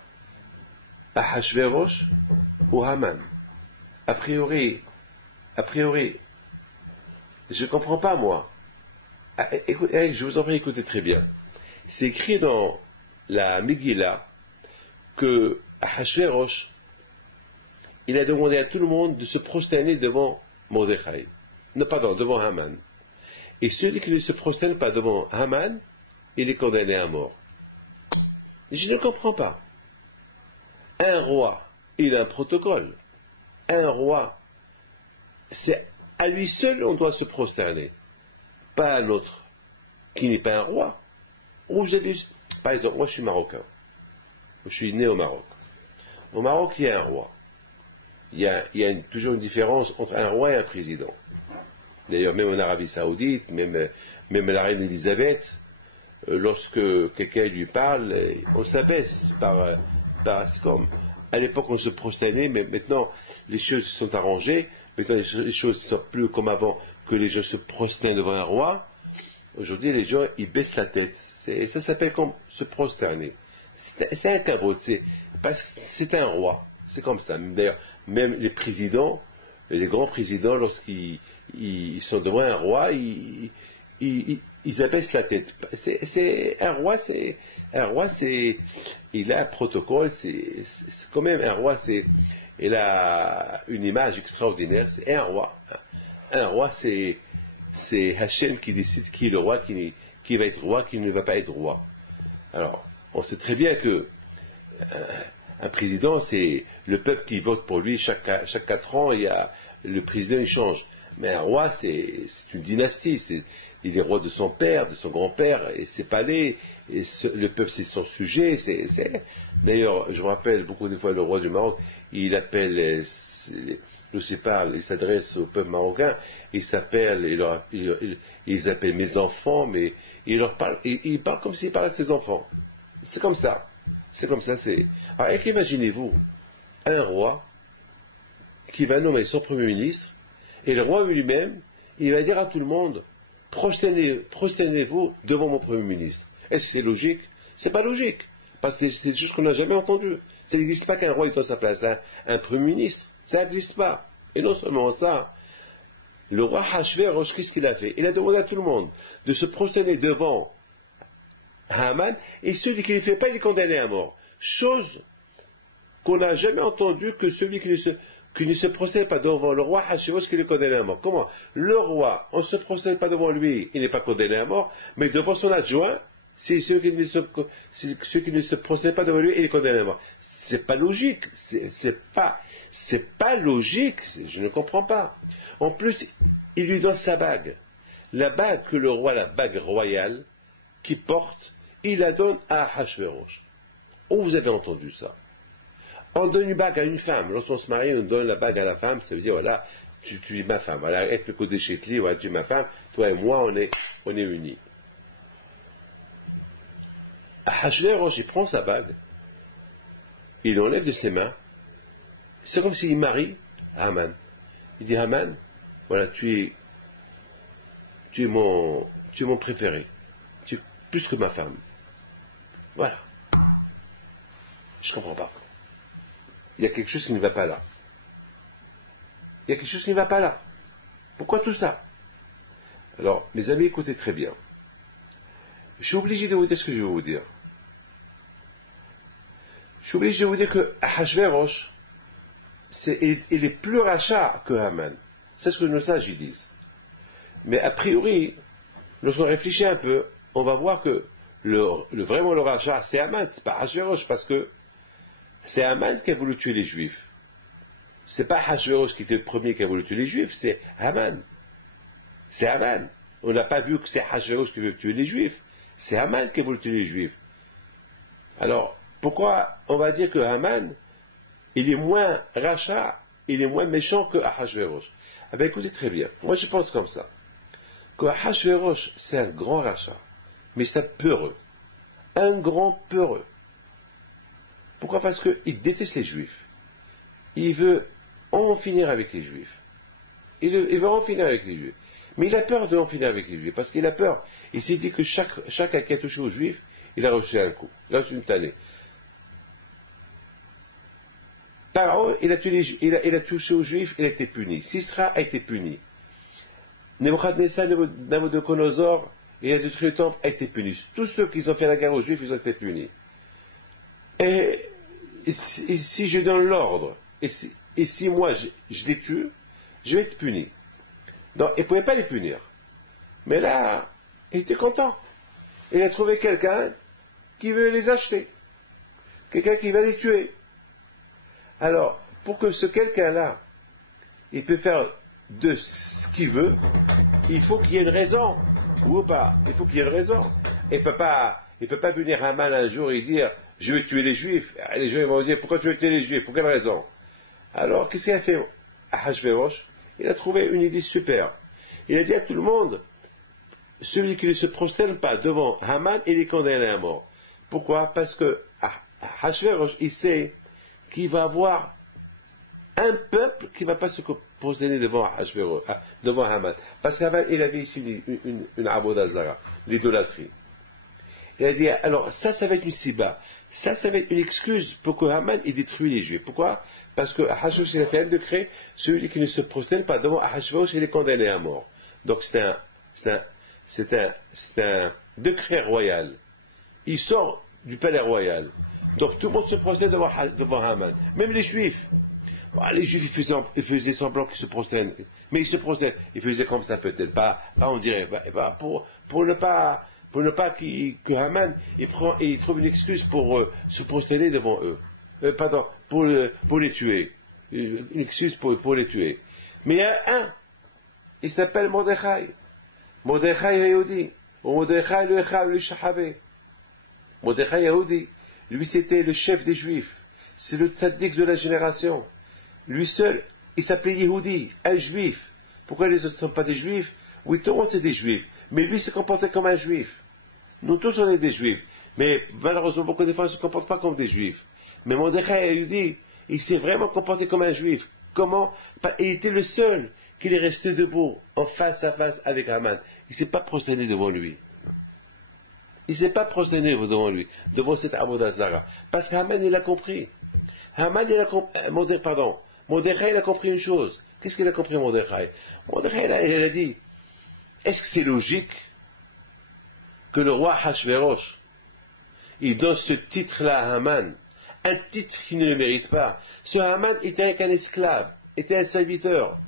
Ahashverosh ou Haman? A priori, je ne comprends pas, moi. Je vous en prie, écoutez très bien. C'est écrit dans la Megillah que Ahashverosh, il a demandé à tout le monde de se prosterner devant Mordechai. Non, pardon, devant Haman. Et celui qui ne se prosterne pas devant Haman, il est condamné à mort. Je ne comprends pas. Un roi, il a un protocole. Un roi, c'est à lui seul on doit se prosterner. Pas à un autre, qui n'est pas un roi. Par exemple, moi je suis marocain. Je suis né au Maroc. Au Maroc, il y a un roi. Il y a toujours une différence entre un roi et un président. D'ailleurs, même en Arabie Saoudite, même la reine Elisabeth, lorsque quelqu'un lui parle, on s'abaisse c'est comme à l'époque on se prosternait, mais maintenant les choses se sont arrangées. Maintenant les choses ne sont plus comme avant que les gens se prosternent devant un roi. Aujourd'hui, les gens ils baissent la tête. Ça s'appelle comme se prosterner. C'est un kavod, parce que c'est un roi. C'est comme ça. D'ailleurs, même les présidents, les grands présidents, lorsqu'ils sont devant un roi, ils abaissent la tête. Un roi, il a un protocole, c'est quand même un roi, il a une image extraordinaire, c'est un roi. Un roi, c'est Hachem qui décide qui est le roi, qui va être roi, qui ne va pas être roi. Alors, on sait très bien que un président, c'est le peuple qui vote pour lui. Chaque 4 ans, le président il change. Mais un roi, c'est une dynastie. Il est roi de son père, de son grand-père, et ses palais. Et le peuple, c'est son sujet. D'ailleurs, je me rappelle beaucoup de fois le roi du Maroc, il appelle, il s'adresse au peuple marocain, ils appellent mes enfants, mais il parle comme s'il parlait à ses enfants. C'est comme ça. Alors, imaginez-vous un roi qui va nommer son premier ministre, et le roi lui-même, il va dire à tout le monde, prosternez-vous devant mon premier ministre. Est-ce que c'est logique? C'est pas logique, parce que c'est des choses qu'on n'a jamais entendues. Ça n'existe pas qu'un roi ait dans sa place un premier ministre. Ça n'existe pas. Et non seulement ça, le roi Hachvérosh, qu'est-ce qu'il a fait? Il a demandé à tout le monde de se prosterner devant Haman, et celui qui ne le fait pas, il est condamné à mort. Chose qu'on n'a jamais entendue, que celui qui ne se prosterne pas devant le roi Hachvérosh, qu'il est condamné à mort. Comment? Le roi, on ne se prosterne pas devant lui, il n'est pas condamné à mort, mais devant son adjoint, c'est ceux qui ne se prosternent pas devant lui, il est condamné à mort. C'est pas logique. C'est pas logique. Je ne comprends pas. En plus, il lui donne sa bague. La bague que le roi, la bague royale, qui porte, il la donne à Hachvérosh. Où vous avez entendu ça? On donne une bague à une femme. Lorsqu'on se marie, on donne la bague à la femme. Ça veut dire, voilà, tu es ma femme. Voilà, voilà, tu es ma femme. Toi et moi, on est unis. Hachvérosh, il prend sa bague. Il l'enlève de ses mains. C'est comme s'il marie Haman. Il dit, Haman, voilà, tu es mon préféré. Tu es plus que ma femme. Voilà. Je ne comprends pas. Il y a quelque chose qui ne va pas là. Pourquoi tout ça? Alors, mes amis, écoutez très bien. Je suis obligé de vous dire ce que je vais vous dire. Je suis obligé de vous dire que Hachvérosh, il est plus rachat que Haman. C'est ce que nos sages y disent. Mais a priori, lorsqu'on réfléchit un peu, on va voir que vraiment le rachat, c'est Haman, c'est pas Hachvérosh, parce que c'est Haman qui a voulu tuer les Juifs. C'est pas Hachvérosh qui était le premier qui a voulu tuer les Juifs, c'est Haman. C'est Haman. On n'a pas vu que c'est Hachvérosh qui veut tuer les Juifs. C'est Haman qui a voulu tuer les Juifs. Alors, pourquoi on va dire que Haman, il est moins rachat, il est moins méchant que Hachvérosh? Eh bien, écoutez très bien. Moi, je pense comme ça. Que Hachvérosh, c'est un grand rachat. Mais c'est un peureux. Un grand peureux. Pourquoi? Parce qu'il déteste les Juifs. Il veut en finir avec les Juifs. Il veut en finir avec les Juifs. Mais il a peur d'en finir avec les Juifs. Parce qu'il a peur. Il s'est dit que chacun qui a touché aux Juifs, il a reçu un coup. Là, c'est une tannée. Pharaon, il a touché aux Juifs, il a été puni. Sisra a été puni. Nebuchadnezzar, Nabucodonosor, et les détruit le temple, a été puni. Tous ceux qui ont fait la guerre aux Juifs, ils ont été punis. Et si je donne l'ordre, et si moi je les tue, je vais être puni. Donc, il ne pouvait pas les punir. Mais là, il était content. Il a trouvé quelqu'un qui veut les acheter. Quelqu'un qui va les tuer. Alors, pour que ce quelqu'un-là, il peut faire de ce qu'il veut, il faut qu'il y ait une raison. Ou pas. Il faut qu'il y ait une raison. Il ne peut pas venir Haman un jour et dire, je vais tuer les Juifs. Les Juifs vont dire, pourquoi tu veux tuer les Juifs? Pour quelle raison? Alors, qu'est-ce qu'il a fait à Hachvérosh? Il a trouvé une idée super. Il a dit à tout le monde, celui qui ne se prosterne pas devant Haman, il est condamné à mort. Pourquoi? Parce que Hachvérosh, il sait qu'il va avoir un peuple qui ne va pas se prosterner devant Haman. Parce qu'Haman, il avait ici une Avodah Zara, l'idolâtrie. Il a dit, alors ça va être une siba. Ça va être une excuse pour que Haman ait détruit les Juifs. Pourquoi? Parce que Ahashverosh, il a fait un décret, celui qui ne se prosterne pas devant Ahashverosh, il est condamné à mort. Donc c'est un décret royal. Il sort du palais royal. Donc tout le monde se prosterne devant Haman. Même les Juifs. Bon, les Juifs, ils faisaient semblant qu'ils se prosternent. Mais ils se prosternent. Ils faisaient comme ça peut-être. Pas on dirait. Pour ne pas que Haman il trouve une excuse pour se prosterner devant eux. Pardon, pour les tuer. Une excuse pour les tuer. Mais il y a un. Il s'appelle Mordechai. Mordechai Yehudi. Ou Mordechai le Echav le Shahavé. Mordechai Yehudi. Lui, c'était le chef des Juifs. C'est le tzaddik de la génération. Lui seul, il s'appelait Yehudi, un juif. Pourquoi les autres ne sont pas des juifs? Oui, tout le monde c'est des juifs. Mais lui se comportait comme un juif. Nous tous on est des juifs. Mais malheureusement, beaucoup de fois, ils ne se comportent pas comme des juifs. Mais Mordechai Yehudi, il s'est vraiment comporté comme un juif. Comment? Il était le seul qui est resté debout, en face à face avec Haman. Il ne s'est pas prosterné devant lui. Il ne s'est pas prosterné devant lui, devant cet Avodah Zara. Parce qu'Haman, il a compris. Mordechai, il a compris une chose. Qu'est-ce qu'il a compris, Mordechai? Mordechai, il a dit, est-ce que c'est logique que le roi Ahashverosh, il donne ce titre-là à Haman, un titre qu'il ne le mérite pas? Ce Haman était qu'un esclave, était un serviteur.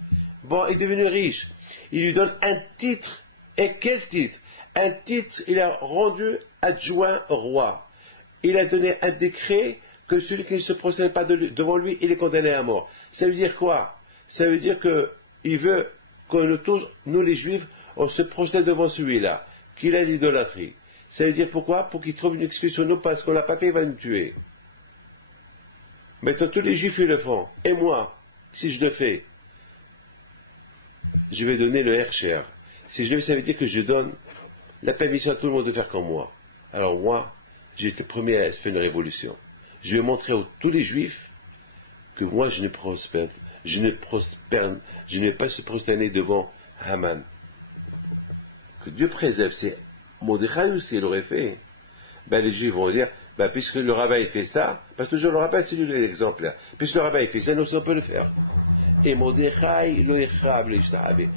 Bon, il est devenu riche. Il lui donne un titre. Et quel titre? Un titre, il a rendu adjoint au roi. Il a donné un décret que celui qui ne se procède pas devant lui, il est condamné à mort. Ça veut dire quoi? Ça veut dire qu'il veut que nous tous, nous les Juifs, on se procède devant celui-là, qu'il a l'idolâtrie. Ça veut dire pourquoi? Pour qu'il trouve une excuse sur nous, parce qu'on ne l'a pas fait, il va nous tuer. Maintenant, tous les Juifs, ils le font. Et moi, si je le fais, je vais donner le Hersher. Si je le fais, ça veut dire que je donne la permission à tout le monde de faire comme moi. Alors moi, j'ai été le premier à faire une révolution. Je vais montrer à tous les Juifs que moi je ne vais pas se prosterner devant Haman. Que Dieu préserve. C'est Mordechai aussi, il aurait fait. Les Juifs vont dire, puisque le rabbin fait ça, parce que toujours le rabbin c'est lui l'exemplaire. Puisque le rabbin fait ça, nous on peut le faire. Et Mordechai lo Echav le Ishtahavé.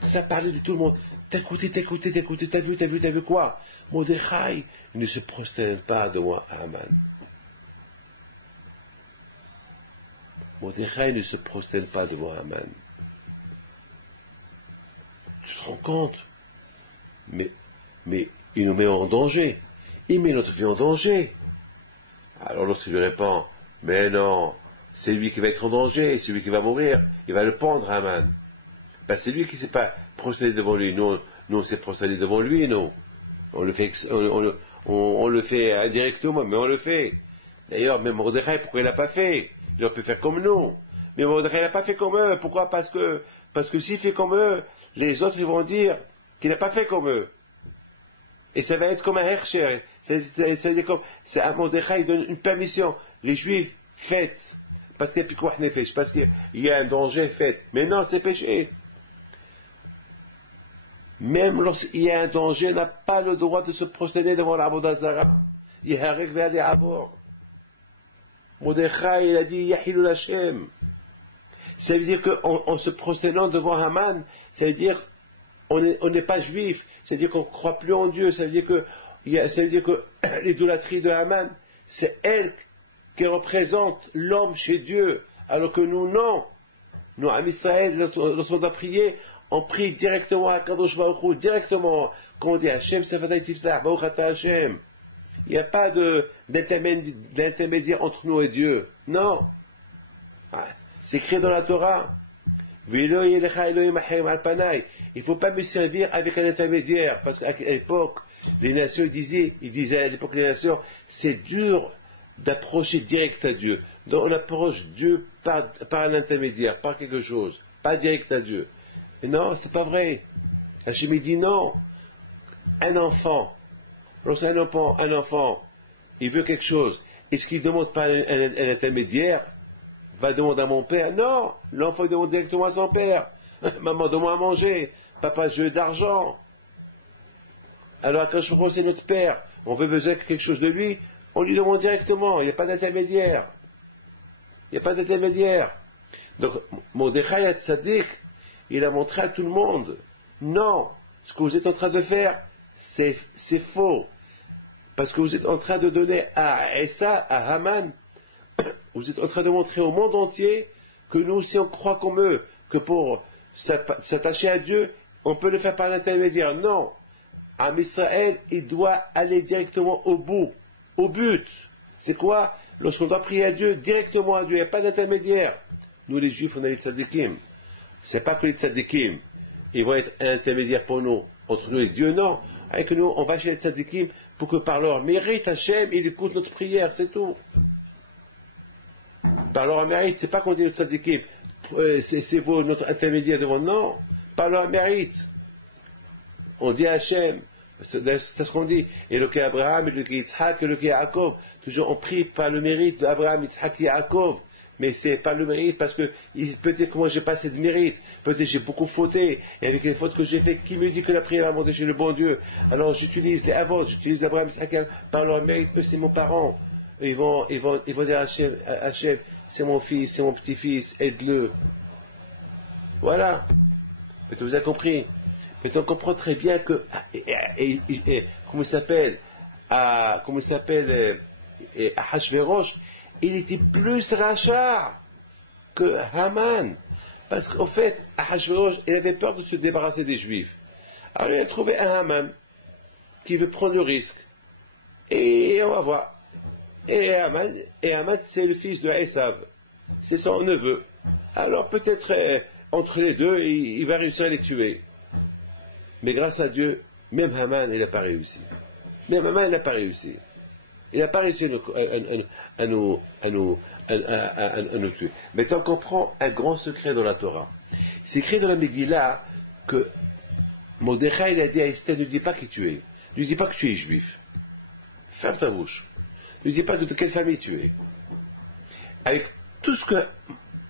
Ça parlait de tout le monde. T'as écouté, t'as vu quoi? Mordechai ne se prosterne pas devant Haman. Mordechai ne se prosterne pas devant Haman. Tu te rends compte? Mais il nous met en danger. Il met notre vie en danger. Alors l'autre lui répond, mais non, c'est lui qui va être en danger, c'est lui qui va mourir. Il va le pendre, Haman. C'est lui qui ne s'est pas prosterné devant lui. Nous on s'est prosterné devant lui, nous. On le fait indirectement, mais on le fait. D'ailleurs, même Mordechai, pourquoi il l'a pas fait? Il aurait pu faire comme nous. Mais Mordechai n'a pas fait comme eux. Pourquoi? Parce que s'il fait comme eux, les autres ils vont dire qu'il n'a pas fait comme eux. Et ça va être comme un Hersher. C'est à Mordechai, il donne une permission. Les Juifs, faites. Parce qu'il n'y a plus quoi nefesh. Parce qu'il y a un danger, faites. Mais non, c'est péché. Même lorsqu'il y a un danger, il n'a pas le droit de se prosterner devant l'Avodah Zara. Yiharek ve'ali abor. Mordechai, il a dit Yahilul Hashem. Ça veut dire qu'en se prosternant devant Haman, ça veut dire on n'est pas juif, ça veut dire qu'on ne croit plus en Dieu, ça veut dire que l'idolâtrie de Haman, c'est elle qui représente l'homme chez Dieu, alors que nous, non. Nous, à Israël, lorsqu'on a prié, on prie directement à Kadosh Baruch Hu, directement, quand on dit Hashem Sefadai Tiftar, Baruch Ata Hashem. Il n'y a pas d'intermédiaire entre nous et Dieu. Non. C'est écrit dans la Torah. Il ne faut pas me servir avec un intermédiaire, parce qu'à l'époque, les nations disaient à l'époque les nations, c'est dur d'approcher direct à Dieu. Donc on approche Dieu par un intermédiaire, par quelque chose, pas direct à Dieu. Et non, c'est pas vrai. Hachem dit non. Un enfant, lorsqu'un enfant, il veut quelque chose, est-ce qu'il ne demande pas un intermédiaire? Va demander à mon père? Non, l'enfant demande directement à son père. Maman, donne-moi à manger. Papa, je veux d'argent. Alors, quand je crois c'est notre père, on veut besoin de quelque chose de lui, on lui demande directement, il n'y a pas d'intermédiaire. Il n'y a pas d'intermédiaire. Donc, Mordechai Hatzadik, il a montré à tout le monde, non, ce que vous êtes en train de faire, c'est faux. Parce que vous êtes en train de donner à Essa, à Haman, vous êtes en train de montrer au monde entier que nous, si on croit qu'on veut, que pour s'attacher à Dieu, on peut le faire par l'intermédiaire. Non. Am Israël, il doit aller directement au bout, au but. C'est quoi? Lorsqu'on doit prier à Dieu, directement à Dieu, il n'y a pas d'intermédiaire. Nous, les Juifs, on a les tzadikim. C'est pas que les tzadikim, ils vont être intermédiaires pour nous, entre nous et Dieu, non. Avec nous, on va chez les tzadikim pour que par leur mérite, Hachem, il écoute notre prière, c'est tout. Par leur mérite, c'est pas qu'on dit aux tzadikim, c'est vous notre intermédiaire devant, non. Par leur mérite. On dit à Hachem, c'est ce qu'on dit, et le cas Abraham, et le cas Yitzhak, et le cas Yaakov. Toujours on prie par le mérite d'Abraham, Yitzhak et Yaakov. Mais c'est pas le mérite parce que peut-être que moi j'ai pas assez de mérite, peut-être j'ai beaucoup fauté, et avec les fautes que j'ai faites, qui me dit que la prière va monter chez le bon Dieu? Alors j'utilise les avos, j'utilise Abraham, Yitzhak, par leur mérite, c'est mon parent. Ils vont dire à Hachem, c'est mon fils, c'est mon petit-fils, aide-le. Voilà. Mais vous avez compris. Mais on comprend très bien que, comment il s'appelle, Ahashverosh, il était plus rachat que Haman. Parce qu'en fait, Ahashverosh, il avait peur de se débarrasser des Juifs. Alors il a trouvé un Haman qui veut prendre le risque. Et on va voir. Et Haman, c'est le fils de Esav. C'est son neveu. Alors peut-être, entre les deux, il va réussir à les tuer. Mais grâce à Dieu, même Haman, il n'a pas réussi. Même Haman, il n'a pas réussi. Il n'a pas réussi à nous tuer. Maintenant, on comprend un grand secret dans la Torah. C'est écrit dans la Megillah que Mordechai, il a dit à Esther, ne dis pas qui tu es. Ne dis pas que tu es juif. Ferme ta bouche. Ne dis pas de quelle famille tu es. Avec tout ce que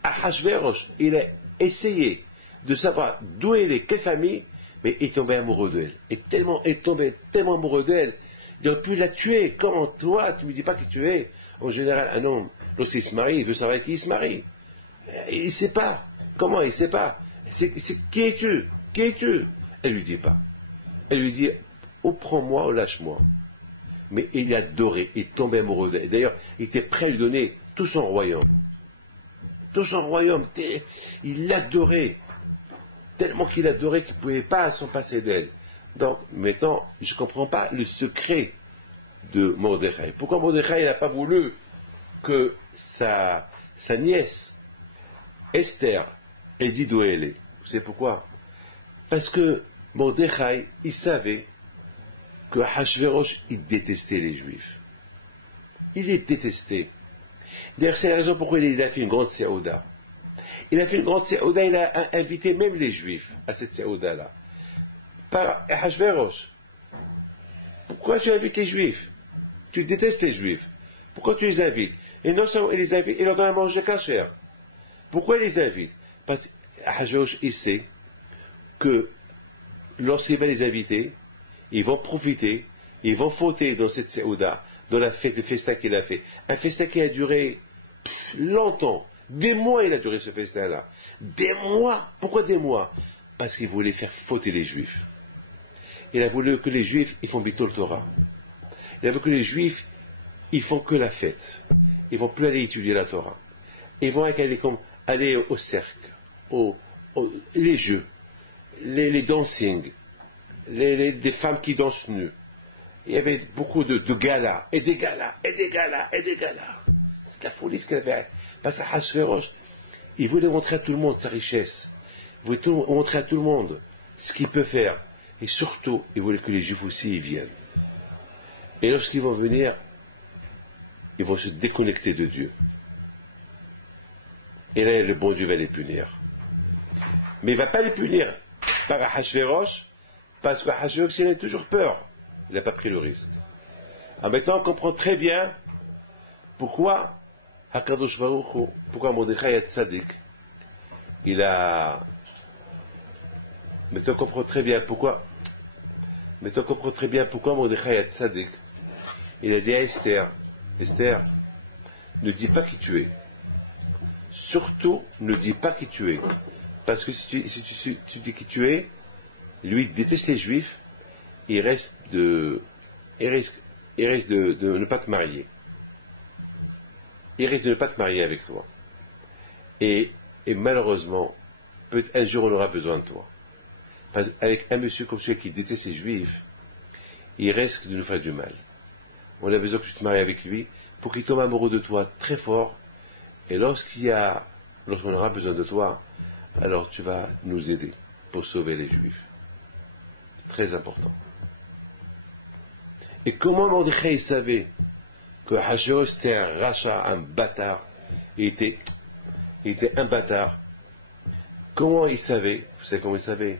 Ahashverosh, il a essayé de savoir d'où elle est, quelle famille, mais il est tombé amoureux d'elle. Il est tombé tellement amoureux d'elle, il aurait pu la tuer. Comment toi, tu ne me dis pas qui tu es? En général, un homme, lorsqu'il se marie, il veut savoir qui il se marie. Il ne sait pas. Comment il ne sait pas? Qui es-tu? Qui es-tu? Elle ne lui dit pas. Elle lui dit, ou prends-moi ou lâche-moi. Mais il adorait, il tombait amoureux d'elle. D'ailleurs, il était prêt à lui donner tout son royaume. Tout son royaume, il l'adorait. Tellement qu'il adorait qu'il ne pouvait pas s'en passer d'elle. Donc, maintenant, je ne comprends pas le secret de Mordechai. Pourquoi Mordechai n'a pas voulu que sa nièce, Esther, ait dit d'où elle est? Vous savez pourquoi? Parce que Mordechai, il savait que Ahashverosh, il détestait les Juifs. Il les détestait. D'ailleurs, c'est la raison pourquoi il a fait une grande séouda. Il a fait une grande séouda, il a invité même les Juifs à cette séouda-là. Par Ahashverosh. Pourquoi tu invites les Juifs? Tu détestes les Juifs. Pourquoi tu les invites? Et non seulement il les invite, il leur donne à manger cachère. Pourquoi il les invite? Parce qu'Ahashverosh, il sait que lorsqu'il va les inviter, ils vont profiter, ils vont fauter dans cette séouda, dans la fête, le festin qu'il a fait. Un festin qui a duré longtemps. Des mois il a duré ce festin-là. Des mois. Pourquoi des mois? Parce qu'il voulait faire fauter les Juifs. Il a voulu que les Juifs, ils font Bittul Torah. Il a voulu que les Juifs, ils font que la fête. Ils vont plus aller étudier la Torah. Ils vont aller au cercle, les jeux, les dancing, des femmes qui dansent nues. Il y avait beaucoup de galas, et des galas, et des galas, et des galas. C'est la folie ce qu'il avait. Parce qu'Ahashverosh, il voulait montrer à tout le monde sa richesse. Il voulait montrer à tout le monde ce qu'il peut faire. Et surtout, il voulait que les Juifs aussi y viennent. Et lorsqu'ils vont venir, ils vont se déconnecter de Dieu. Et là, le bon Dieu va les punir. Mais il ne va pas les punir par Ahashverosh, parce qu'Ahashverosh, il a toujours peur. Il n'a pas pris le risque. Alors maintenant, on comprend très bien pourquoi Hakadosh Baruch Hu, pourquoi Mordechai Tzadik, il a... Maintenant, on comprend très bien pourquoi Mordechai Tzadik, Il a dit à Esther, Esther, ne dis pas qui tu es. Surtout, ne dis pas qui tu es. Parce que si tu dis qui tu es, lui déteste les juifs, il risque de ne pas te marier. Il risque de ne pas te marier avec toi. Et malheureusement, peut-être un jour on aura besoin de toi. Parce qu'avec un monsieur comme celui qui déteste les juifs, il risque de nous faire du mal. On a besoin que tu te maries avec lui pour qu'il tombe amoureux de toi très fort. Et lorsqu'on aura besoin de toi, alors tu vas nous aider pour sauver les juifs. C'est très important. Et comment Mordechai savait que Hachvérosh était un rachat, un bâtard? Il était un bâtard. Comment il savait? Vous savez comment il savait?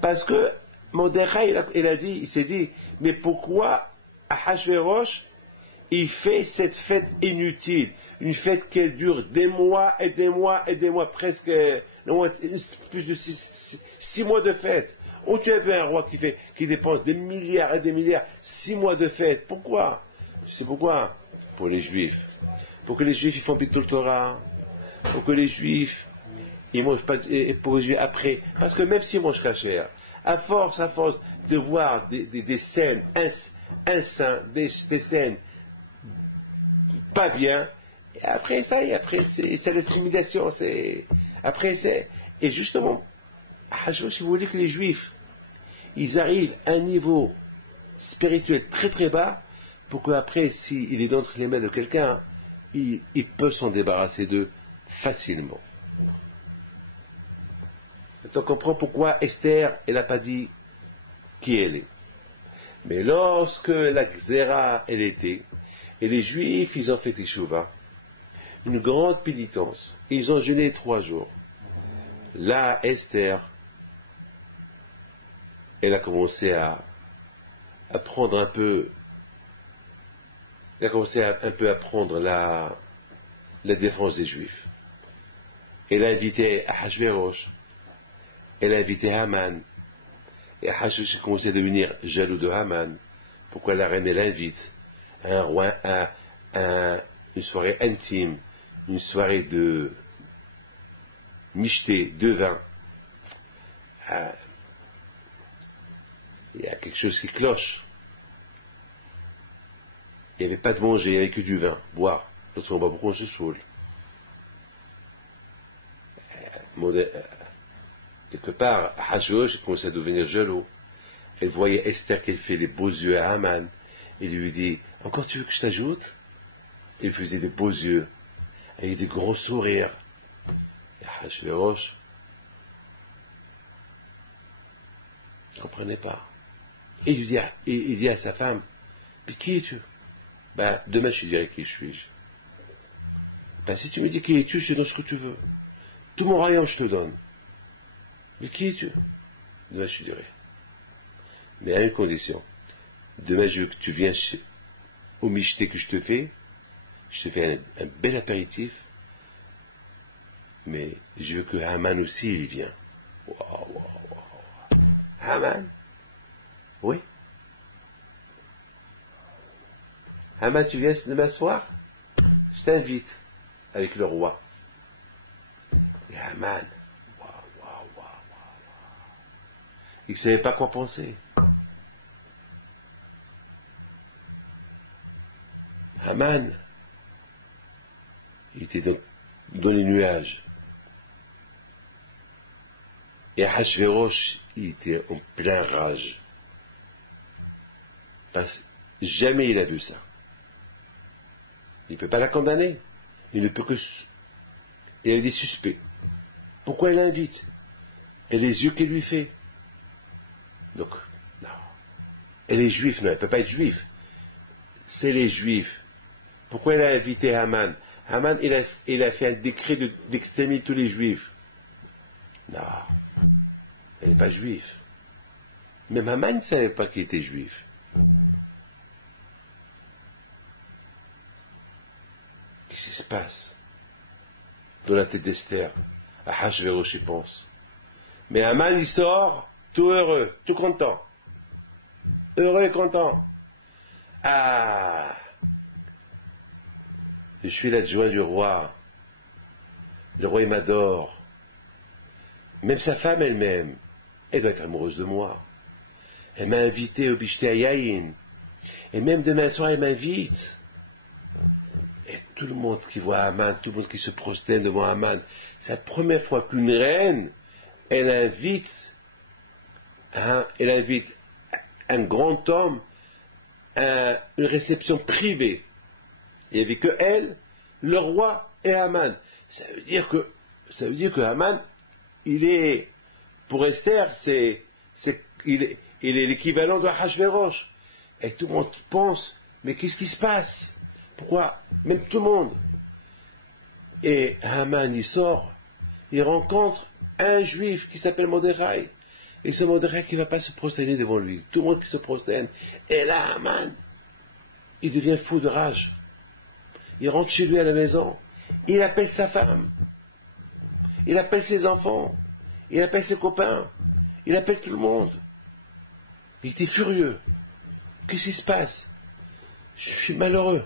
Parce que Mordechai, il s'est dit, mais pourquoi Hachvérosh, il fait cette fête inutile, une fête qui dure des mois et des mois et des mois, presque plus de 6 mois de fête. Où tu avais un roi qui dépense des milliards et des milliards, 6 mois de fête. Pourquoi? C'est pourquoi? Pour les Juifs. Pour que les Juifs ils font Bitul Torah. Pour que les Juifs ils mangent pas pour les Juifs après. Parce que même s'ils mangent kasher, à force de voir des scènes insains, des scènes pas bien, et après ça, c'est l'assimilation, et justement, Hachvérosh voulait que les Juifs, ils arrivent à un niveau spirituel très très bas, pour qu'après, s'il est entre les mains de quelqu'un, il peut s'en débarrasser d'eux facilement. Maintenant, on comprend pourquoi Esther, elle n'a pas dit qui elle est. Mais lorsque la Xéra, elle était, et les Juifs, ils ont fait Teshuvah, une grande pénitence, ils ont jeûné 3 jours. Là, Esther, elle a commencé à prendre un peu, à prendre la défense des Juifs. Elle a invité Hachvérosh, elle a invité Haman, et Hachvérosh a commencé à devenir jaloux de Haman. Pourquoi la reine l'invite à un roi, une soirée intime, une soirée de michté, de vin. Il y a quelque chose qui cloche. Il n'y avait pas de manger, il n'y avait que du vin, boire. Lorsqu'on boit beaucoup, on se saoule. Quelque part, Hachvérosh commençait à devenir jaloux. Elle voyait Esther qu'elle fait les beaux yeux à Haman. Il lui dit, encore tu veux que je t'ajoute? Il faisait des beaux yeux, avec des gros sourires. Et Hachvérosh ne comprenait pas. Et il dit à sa femme, mais qui es-tu? Demain je te dirai qui je suis. Si tu me dis qui es-tu, je te donne ce que tu veux. Tout mon royaume je te donne. Mais qui es-tu? Demain je te dirai. Mais à une condition. Demain, je veux que tu viennes au michté que je te fais un bel apéritif, mais je veux que Haman aussi, il vienne. Wow. Haman? Oui. Haman, tu viens demain soir? Je t'invite avec le roi. Et Haman, il ne savait pas quoi penser. Haman, il était dans les nuages. Et Hachvérosh, il était en plein rage. Parce que jamais il a vu ça. Il ne peut pas la condamner. Il ne peut que... Il a des suspects. Pourquoi il l'invite? Et les yeux qu'il lui fait. Donc, non. Et les Juifs, non, elle ne peut pas être juif. C'est les Juifs. Pourquoi il a invité Haman? Haman, il a fait un décret d'exterminer tous les Juifs. Non, elle n'est pas juive. Même Haman ne savait pas qu'il était juif. Qu'est-ce qui se passe dans la tête d'Esther? À Hachvérosh, il pense. Mais Haman, il sort tout heureux, tout content. Heureux et content. Ah! je suis l'adjoint du roi. Le roi, il m'adore. Même sa femme elle-même, elle doit être amoureuse de moi. Elle m'a invité au Bishté Yayin. Et même demain soir, elle m'invite. Et tout le monde qui voit Haman, tout le monde qui se prosterne devant Haman, c'est la première fois qu'une reine, elle invite un grand homme à une réception privée. Il n'y avait que elle, le roi et Haman. Ça veut dire que Haman, il est, pour Esther, il est l'équivalent de Ahashverosh. Et tout le monde pense, mais qu'est-ce qui se passe? Pourquoi? Même tout le monde. Et Haman, il sort, il rencontre un juif qui s'appelle Mordechai. Et c'est Mordechai qui ne va pas se prosterner devant lui. Tout le monde qui se prosterne. Et là, Haman, il devient fou de rage. Il rentre chez lui à la maison. Il appelle sa femme. Il appelle ses enfants. Il appelle ses copains. Il appelle tout le monde. Il était furieux. Qu'est-ce qui se passe? Je suis malheureux.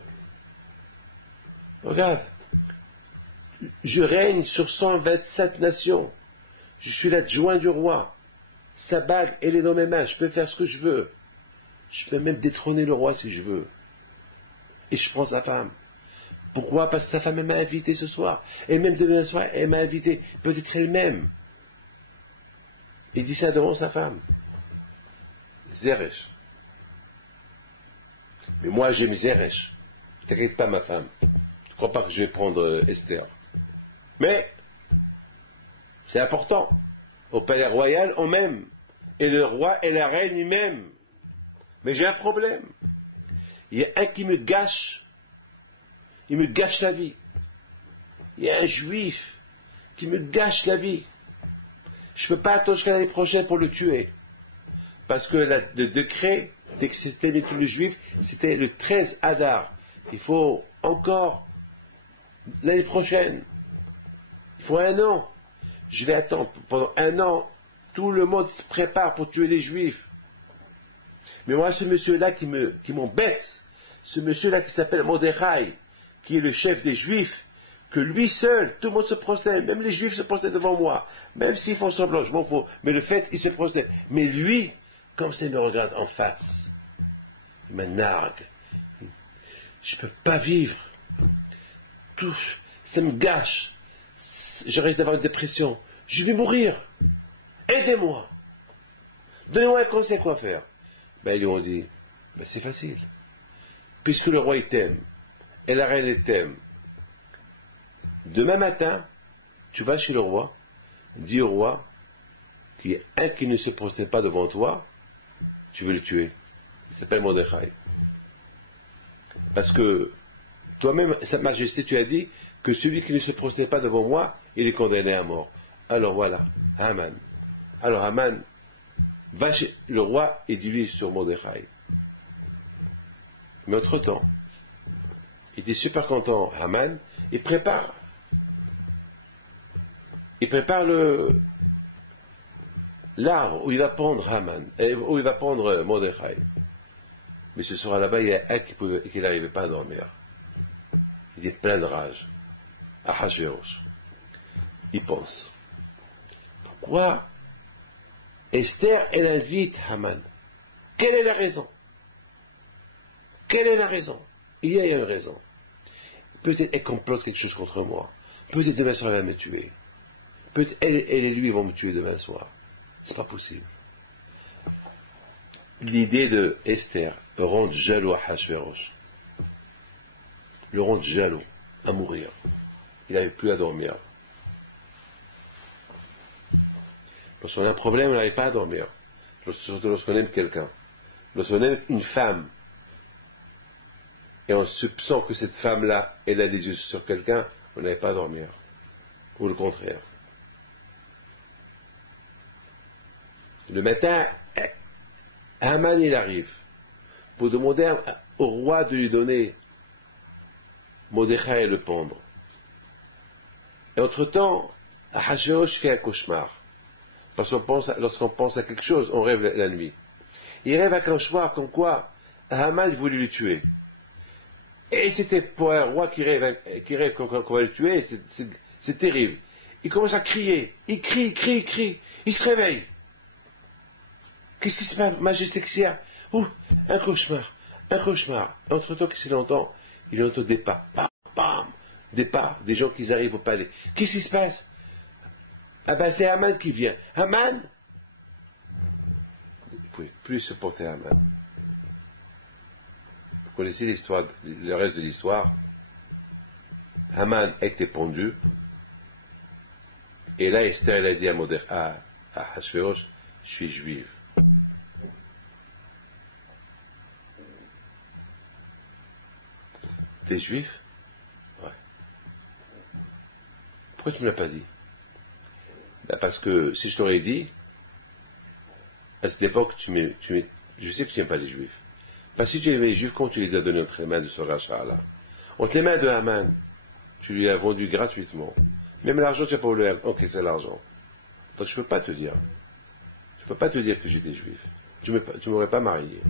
Regarde. Je règne sur 127 nations. Je suis l'adjoint du roi. Sa bague, elle est dans mes mains. Je peux faire ce que je veux. Je peux même détrôner le roi si je veux. Et je prends sa femme. Pourquoi? Parce que sa femme, elle m'a invité ce soir. Et même demain soir, elle m'a invité. Peut-être elle-même. Il dit ça devant sa femme. Zeresh. Mais moi, j'aime Zeresh. Ne t'inquiète pas, ma femme. Ne crois pas que je vais prendre Esther. Mais, c'est important. Au palais royal, on m'aime. Et le roi et la reine, ils m'aiment. Mais j'ai un problème. Il y a un qui me gâche. Il me gâche la vie. Il y a un juif qui me gâche la vie. Je ne peux pas attendre jusqu'à l'année prochaine pour le tuer. Parce que le décret d'exterminer tous les juifs, c'était le 13 Adar. Il faut encore l'année prochaine. Il faut 1 an. Je vais attendre pendant 1 an. Tout le monde se prépare pour tuer les juifs. Mais moi, ce monsieur-là qui m'embête, ce monsieur-là qui s'appelle Mordechai, qui est le chef des juifs, que lui seul, tout le monde se prosterne, même les juifs se prosternent devant moi, même s'ils font semblant, je m'en fous, mais le fait, il se prosterne. Mais lui, comme ça, il me regarde en face, il me nargue. Je ne peux pas vivre. Tout, ça me gâche. Je risque d'avoir une dépression. Je vais mourir. Aidez-moi. Donnez-moi un conseil quoi faire. Ils lui ont dit, c'est facile. Puisque le roi il t'aime, et la reine elle t'aime, demain matin, tu vas chez le roi, dis au roi qu'il y a un qui ne se prosterne pas devant toi, tu veux le tuer. Il s'appelle Mordechai. Parce que toi-même, Sa Majesté, tu as dit que celui qui ne se prosterne pas devant moi, il est condamné à mort. Alors voilà, Haman. Alors Haman va chez le roi et dit-lui sur Mordechai. Mais entre-temps, il était super content, Haman, il prépare l'arbre où il va pendre Haman, où il va pendre Mordechai. Mais ce soir là-bas, il y a un qui n'arrivait pas à dormir. Il est plein de rage. Ahashverosh. Il pense. Pourquoi Esther, elle invite Haman? Quelle est la raison? Quelle est la raison? Il y a une raison. Peut-être elle complote quelque chose contre moi. Peut-être demain soir elle va me tuer. Peut-être elle et lui vont me tuer demain soir. C'est pas possible. L'idée de Esther rend jaloux à Ahashverosh. Le rend jaloux à mourir. Il n'avait plus à dormir. Lorsqu'on a un problème, on n'arrive pas à dormir. Surtout lorsqu'on aime quelqu'un. Lorsqu'on aime une femme, et on soupçonne que cette femme-là, elle a les yeux sur quelqu'un, on n'arrive pas à dormir. Ou le contraire. Le matin, Haman, il arrive pour demander au roi de lui donner Mordechai et le pendre. Et entre-temps, Ahashverosh fait un cauchemar. Parce que lorsqu'on pense à quelque chose, on rêve la nuit. Il rêve un cauchemar comme quoi Haman voulait le tuer. Et c'était pour un roi qui rêve qu'on va le tuer, c'est terrible. Il commence à crier. Il crie. Il se réveille. Qu'est-ce qui se passe, Majesté Xia? Ouh, un cauchemar. Entre-temps, qu'est-ce qu'il entend? Il entend des pas. Bam, bam. Des pas, des gens qui arrivent au palais. Qu'est-ce qui se passe? Ah ben c'est Haman qui vient. Haman? Vous ne pouvez plus supporter Haman. Vous connaissez l'histoire, le reste de l'histoire. Haman était pendu. Et là, Esther, elle a dit à Ahasuerus, je suis juive. T'es juif? Ouais. Pourquoi tu ne me l'as pas dit? Ben parce que si je t'aurais dit, à cette époque, je sais que tu n'aimes pas les juifs. Parce que si tu aimais les juifs, comment tu les as donnés entre les mains de ce rachat-là? Entre les mains de Haman, tu lui as vendu gratuitement. Même l'argent, tu n'as pas voulu encaisser l'argent. Donc je ne peux pas te dire. Je ne peux pas te dire que j'étais juif. Tu ne m'aurais pas marié.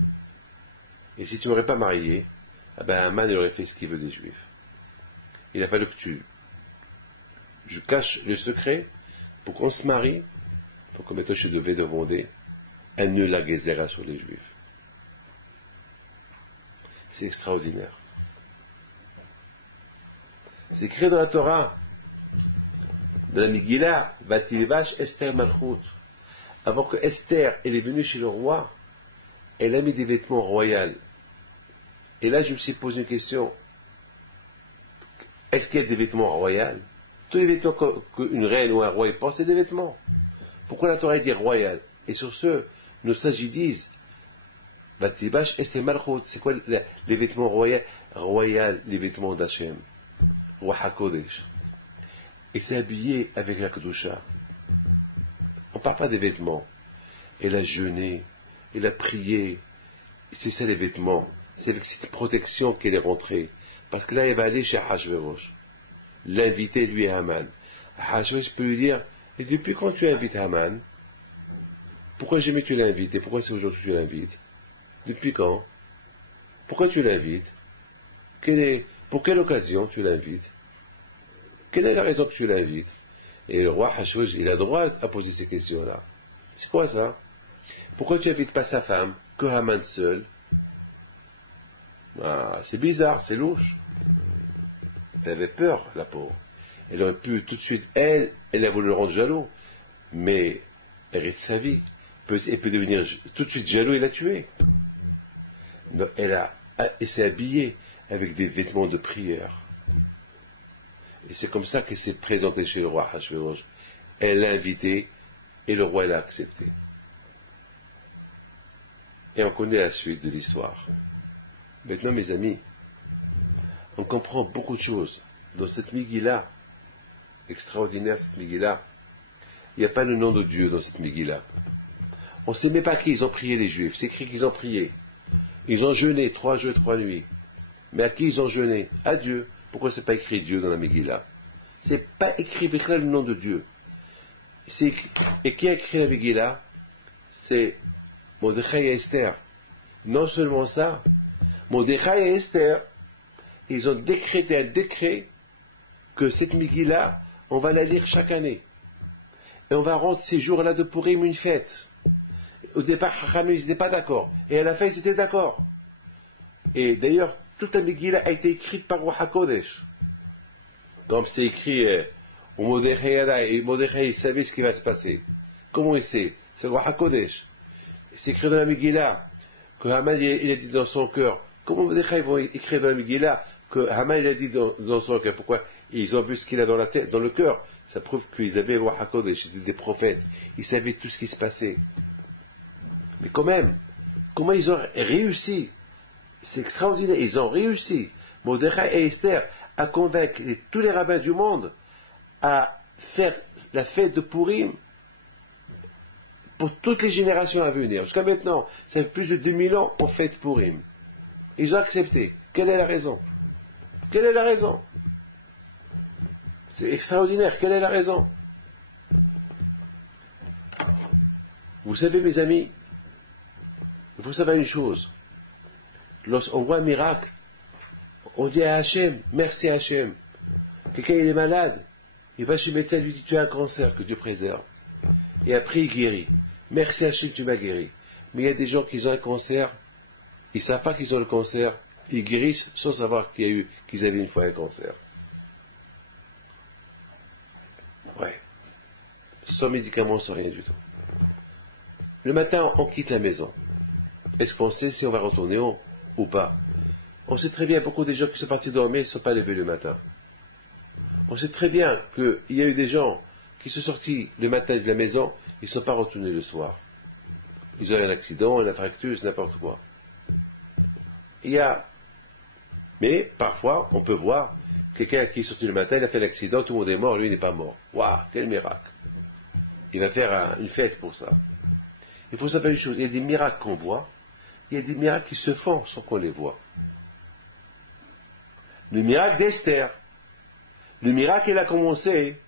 Et si tu ne m'aurais pas marié, eh ben Haman il aurait fait ce qu'il veut des juifs. Il a fallu que je cache le secret pour qu'on se marie, pour que maintenant je devais demander un nœud la gezerah sur les juifs. C'est extraordinaire. C'est écrit dans la Torah, dans la Megillah, Vatilvash Esther Malchut. Avant que Esther elle est venue chez le roi, elle a mis des vêtements royaux. Et là, je me suis posé une question. Est-ce qu'il y a des vêtements royaux? Tous les vêtements qu'une reine ou un roi porte, c'est des vêtements. Pourquoi la Torah dit royal? Et sur ce, nos sages disent, Vatibash Esther Malchut, c'est quoi les vêtements royaux? Les vêtements d'Hachem. Roi HaKodesh. Et c'est habillé avec la Kedusha. On ne parle pas des vêtements. Elle a jeûné, elle a prié. C'est ça les vêtements. C'est avec cette protection qu'elle est rentrée. Parce que là, elle va aller chez Ahasuerus. L'inviter, lui, à Haman. Ahasuerus peut lui dire, et depuis quand tu invites Haman? Pourquoi jamais tu l'as invité? Pourquoi c'est aujourd'hui que tu l'invites? Depuis quand? Pourquoi tu l'invites? Pour quelle occasion tu l'invites? Quelle est la raison que tu l'invites? Et le roi Ahasuerus, il a droit à poser ces questions-là. C'est quoi ça? Pourquoi tu n'invites pas sa femme, que Haman seul? Ah, c'est bizarre, c'est louche. Elle avait peur, la pauvre. Elle aurait pu tout de suite, elle a voulu le rendre jaloux, mais elle reste sa vie. Elle peut devenir tout de suite jaloux et la tuer. Donc, elle s'est habillée avec des vêtements de prière. Et c'est comme ça qu'elle s'est présentée chez le roi Ahasuerus. Elle l'a invité et le roi l'a accepté. Et on connaît la suite de l'histoire. Maintenant, mes amis, on comprend beaucoup de choses dans cette Megillah, extraordinaire cette Megillah. Il n'y a pas le nom de Dieu dans cette Megillah. On ne sait même pas qui ils ont prié les Juifs. C'est écrit qu'ils ont prié. Ils ont jeûné 3 jours et 3 nuits. Mais à qui ils ont jeûné? À Dieu. Pourquoi c'est pas écrit Dieu dans la Megillah? C'est pas écrit le nom de Dieu. Et qui a écrit la Megillah? C'est Mordechai et Esther. Non seulement ça, Mordechai et Esther, ils ont décrété un décret que cette Megillah, on va la lire chaque année. Et on va rendre ces jours-là de Purim une fête. Au départ, Chachamim, ils n'étaient pas d'accord. Et à la fin, ils étaient d'accord. Et d'ailleurs, toute la Megillah a été écrite par Roi HaKodesh. Comme c'est écrit au Mordechai, et Mordechai, il savait ce qui va se passer. Comment il sait? C'est le Roi HaKodesh. C'est écrit dans la Megillah que Haman il a dit dans son cœur. Comment Mordechai vont écrire dans la Megillah que Haman il a dit dans son cœur? Pourquoi? Ils ont vu ce qu'il a dans la tête, dans le cœur. Ça prouve qu'ils avaient le roi HaKodesh, ils étaient des prophètes. Ils savaient tout ce qui se passait. Mais quand même, comment ils ont réussi? C'est extraordinaire. Ils ont réussi, Mordechai et Esther, à convaincre tous les rabbins du monde à faire la fête de Purim pour toutes les générations à venir. Jusqu'à maintenant, ça fait plus de 2000 ans qu'on fête Purim. Ils ont accepté. Quelle est la raison? Quelle est la raison? C'est extraordinaire. Quelle est la raison? Vous savez, mes amis, il faut savoir une chose. Lorsqu'on voit un miracle, On dit à Hachem, merci Hachem. Quelqu'un il est malade, il va chez le médecin, il lui dit tu as un cancer, que Dieu préserve. Et après il guérit. Merci Hachem, tu m'as guéri. Mais il y a des gens qui ont un cancer, ils ne savent pas qu'ils ont le cancer, ils guérissent sans savoir qu'ils avaient une fois un cancer. Ouais. Sans médicaments, sans rien du tout. Le matin, on quitte la maison. Est-ce qu'on sait si on va retourner ou pas? On sait très bien, beaucoup des gens qui sont partis dormir ne sont pas levés le matin. On sait très bien qu'il y a eu des gens qui sont sortis le matin de la maison, ils ne sont pas retournés le soir. Ils ont eu un accident, un infarctus, n'importe quoi. Mais parfois, on peut voir quelqu'un qui est sorti le matin, il a fait l'accident, tout le monde est mort, lui il n'est pas mort. Waouh, quel miracle! Il va faire une fête pour ça. Il faut savoir une chose, il y a des miracles qu'on voit, il y a des miracles qui se font sans qu'on les voit. Le miracle d'Esther, le miracle elle a commencé,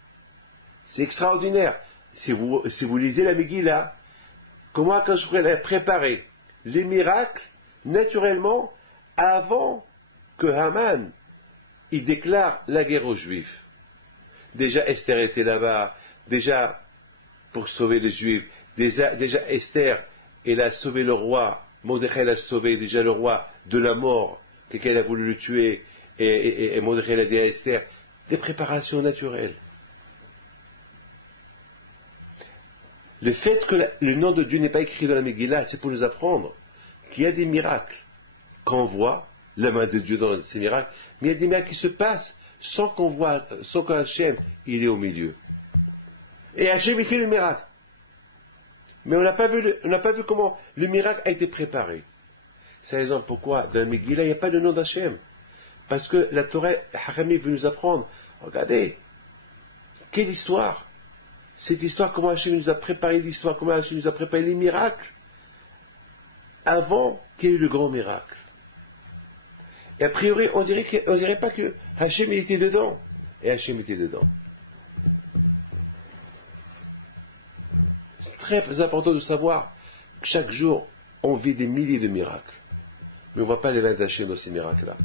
c'est extraordinaire. Si vous lisez la Megillah, comment quand je pourrais préparer les miracles naturellement avant que Haman il déclare la guerre aux Juifs. Déjà Esther était là-bas, déjà pour sauver les Juifs, déjà Esther elle a sauvé le roi, Mordechai a sauvé déjà le roi de la mort, quelqu'un a voulu le tuer, et Mordechai a dit à Esther, des préparations naturelles. Le fait que le nom de Dieu n'est pas écrit dans la Megillah, c'est pour nous apprendre qu'il y a des miracles qu'on voit, la main de Dieu dans ces miracles, mais il y a des miracles qui se passent sans qu'on voit, sans qu'Hachem il est au milieu. Et Hachem il fait le miracle. Mais on n'a pas vu comment le miracle a été préparé. C'est la raison pourquoi dans la Megillah il n'y a pas de nom d'Hachem. Parce que la Torah, Harami veut nous apprendre, regardez, quelle histoire. Cette histoire, comment Hachem nous a préparé l'histoire, comment Hachem nous a préparé les miracles, avant qu'il y ait eu le grand miracle. Et a priori, on dirait pas que Hachem était dedans. Et Hachem était dedans. C'est très important de savoir que chaque jour, on vit des milliers de miracles. Mais on ne voit pas les 20 d'Hachem dans ces miracles-là.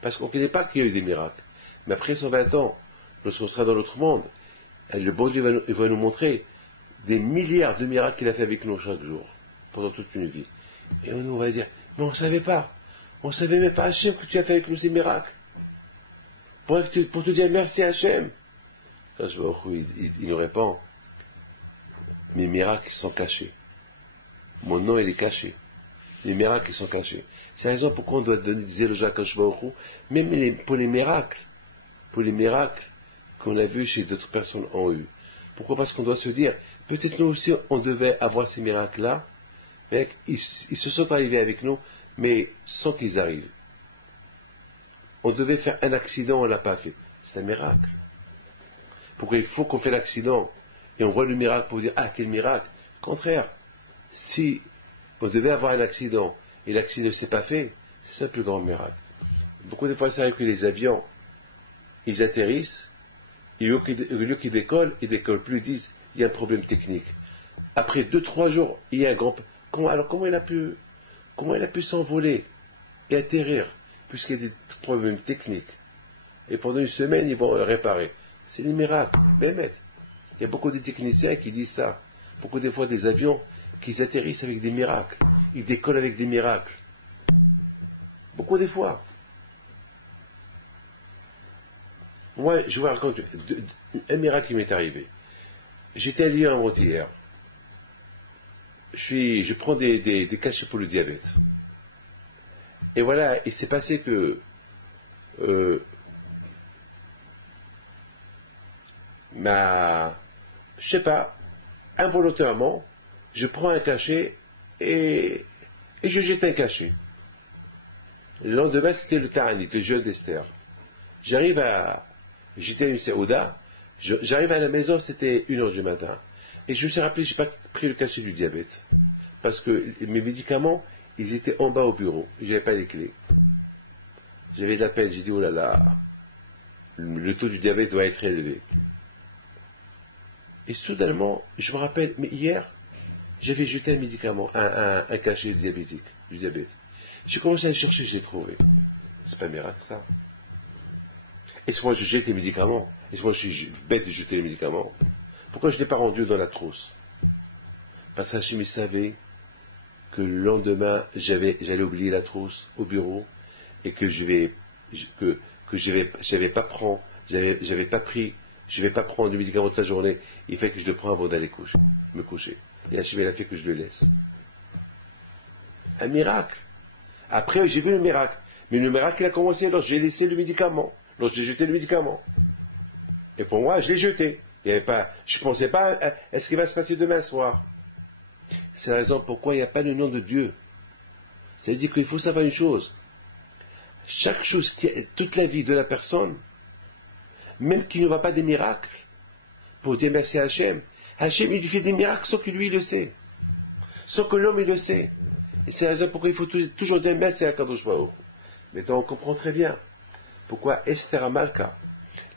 Parce qu'on ne connaît pas qu'il y a eu des miracles. Mais après 120 ans, lorsqu'on sera dans l'autre monde, le bon Dieu va nous montrer des milliards de miracles qu'il a fait avec nous chaque jour, pendant toute une vie. Et on va dire, mais on ne savait pas. On ne savait même pas, Hachem, que tu as fait avec nous ces miracles. Pour te dire merci Hachem. Quand je vois il nous répond, mes miracles sont cachés. Mon nom, il est caché. Les miracles, ils sont cachés. C'est la raison pourquoi on doit donner des éloges à Kadosh Baruch Hu, même pour les miracles qu'on a vus chez d'autres personnes ont eu. Pourquoi? Parce qu'on doit se dire, peut-être nous aussi, on devait avoir ces miracles-là, mais ils se sont arrivés avec nous, mais sans qu'ils arrivent. On devait faire un accident, on ne l'a pas fait. C'est un miracle. Pourquoi il faut qu'on fait l'accident et on voit le miracle pour dire, ah, quel miracle. Au contraire, si on devait avoir un accident et l'accident ne s'est pas fait, c'est ça le plus grand miracle. Beaucoup de fois, ça arrive que les avions, ils atterrissent, et au lieu qu'ils décollent, ils décollent plus, ils disent, il y a un problème technique. Après 2-3 jours, il y a un grand... Comment il a pu s'envoler et atterrir, puisqu'il y a des problèmes techniques. Et pendant une semaine, ils vont réparer. C'est des miracles. Bémet. Il y a beaucoup de techniciens qui disent ça. Beaucoup de fois, des avions qui atterrissent avec des miracles. Ils décollent avec des miracles. Beaucoup de fois. Moi, je vous raconte un miracle qui m'est arrivé. J'étais à Lyon avant-hier. Je prends des cachets pour le diabète. Et voilà, il s'est passé que je sais pas, involontairement, je prends un cachet et je jette un cachet. Le lendemain, c'était le Ta'anit, le jeûne d'Esther. J'étais à une Séouda, j'arrive à la maison, c'était 1h du matin. Et je me suis rappelé, je n'ai pas pris le cachet du diabète. Parce que mes médicaments, ils étaient en bas au bureau. Je n'avais pas les clés. J'avais de la peine. J'ai dit, oh là là, le taux du diabète va être élevé. Et soudainement, je me rappelle, mais hier, j'avais jeté un médicament, un cachet du diabète. J'ai commencé à le chercher, je l'ai trouvé. C'est pas un miracle, ça. Est-ce que moi je jette les médicaments? Est-ce que moi je suis bête de jeter les médicaments? Pourquoi je ne l'ai pas rendu dans la trousse? Parce qu'Hachem savait que le lendemain, j'allais oublier la trousse au bureau et que j'avais pas pris, je vais pas prendre du médicament toute la journée. Il fait que je le prends avant d'aller me coucher. Et Hachem a fait que je le laisse. Un miracle. Après, j'ai vu le miracle. Mais le miracle, il a commencé lorsque j'ai laissé le médicament, lorsque j'ai jeté le médicament. Et pour moi, je l'ai jeté. Je ne pensais pas à ce qui va se passer demain soir. C'est la raison pourquoi il n'y a pas le nom de Dieu. Ça veut dire qu'il faut savoir une chose. Chaque chose, toute la vie de la personne, même qu'il ne va pas des miracles, pour dire merci à Hachem, Hachem, il lui fait des miracles sans que lui il le sait. Sans que l'homme il le sait. Et c'est la raison pourquoi il faut toujours dire merci à Kadosh Baruch Hu. Maintenant, on comprend très bien pourquoi Esther Amalka.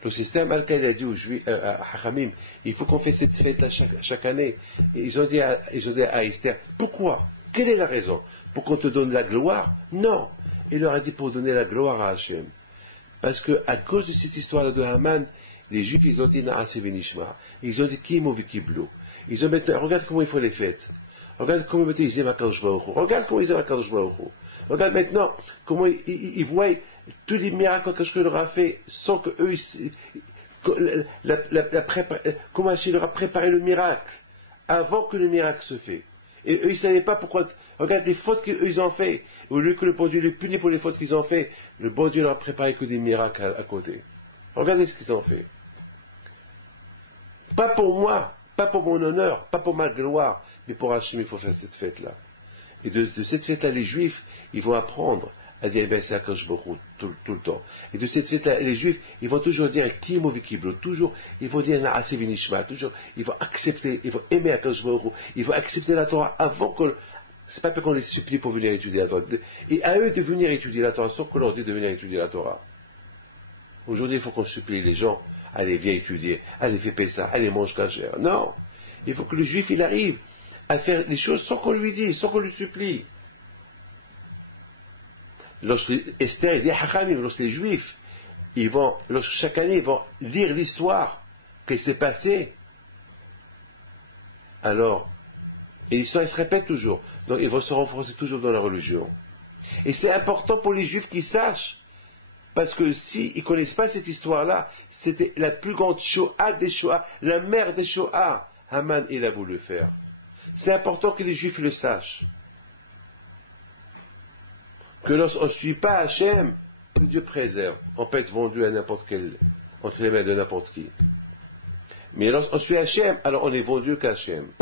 Donc Esther Amalka, il a dit aux Juifs, à Hachamim, il faut qu'on fasse cette fête-là chaque année. Et ils ont dit à Esther, pourquoi? Quelle est la raison? Pour qu'on te donne la gloire? Non. Il leur a dit pour donner la gloire à Hachem. Parce que à cause de cette histoire de Haman, les Juifs, ils ont dit Naase Venishma. Ils ont dit Kimo Vikiblo. Ils ont maintenant, regarde comment ils font les fêtes. Regarde comment maintenant ils aiment Akadosh Baruch Hu. Regarde comment ils aiment Akadosh Baruch Hu. Regarde maintenant comment ils voient tous les miracles que leur a fait sans que eux, comment Hachem leur a préparé le miracle avant que le miracle se fait. Et eux, ils ne savaient pas pourquoi. Regarde les fautes qu'ils ont fait. Au lieu que le bon Dieu les punit pour les fautes qu'ils ont fait, le bon Dieu leur a préparé que des miracles à côté. Regardez ce qu'ils ont fait. Pas pour moi, pas pour mon honneur, pas pour ma gloire, mais pour Hachem, il faut faire cette fête-là. Et de cette fête-là, les Juifs, ils vont apprendre à dire merci à Akadosh Baruch Hu tout le temps. Et de cette fête-là, les Juifs, ils vont toujours dire Kimo Vikiblo, toujours, ils vont dire Naase Venishma, toujours, ils vont accepter, ils vont aimer Akadosh Baruch Hu, ils vont accepter la Torah avant que. C'est pas qu'on les supplie pour venir étudier la Torah. Et à eux de venir étudier la Torah, sans qu'on leur dise de venir étudier la Torah. Aujourd'hui, il faut qu'on supplie les gens, allez, viens étudier, allez, fais ça, allez, mange kasher. Non. Il faut que le Juif, il arrive à faire les choses sans qu'on lui dise, sans qu'on lui supplie. Lorsque Esther dit Hachamim, lorsque les Juifs, chaque année, ils vont lire l'histoire qui s'est passée, alors, et l'histoire, elle se répète toujours. Donc, ils vont se renforcer toujours dans la religion. Et c'est important pour les Juifs qu'ils sachent, parce que s'ils ne connaissent pas cette histoire-là, c'était la plus grande Shoah des Shoah, la mère des Shoah. Haman, il a voulu le faire. C'est important que les Juifs le sachent. Que lorsqu'on ne suit pas Hachem, que Dieu préserve. On peut être vendu à n'importe quel, entre les mains de n'importe qui. Mais lorsqu'on suit Hachem, alors on est vendu qu'à Hachem.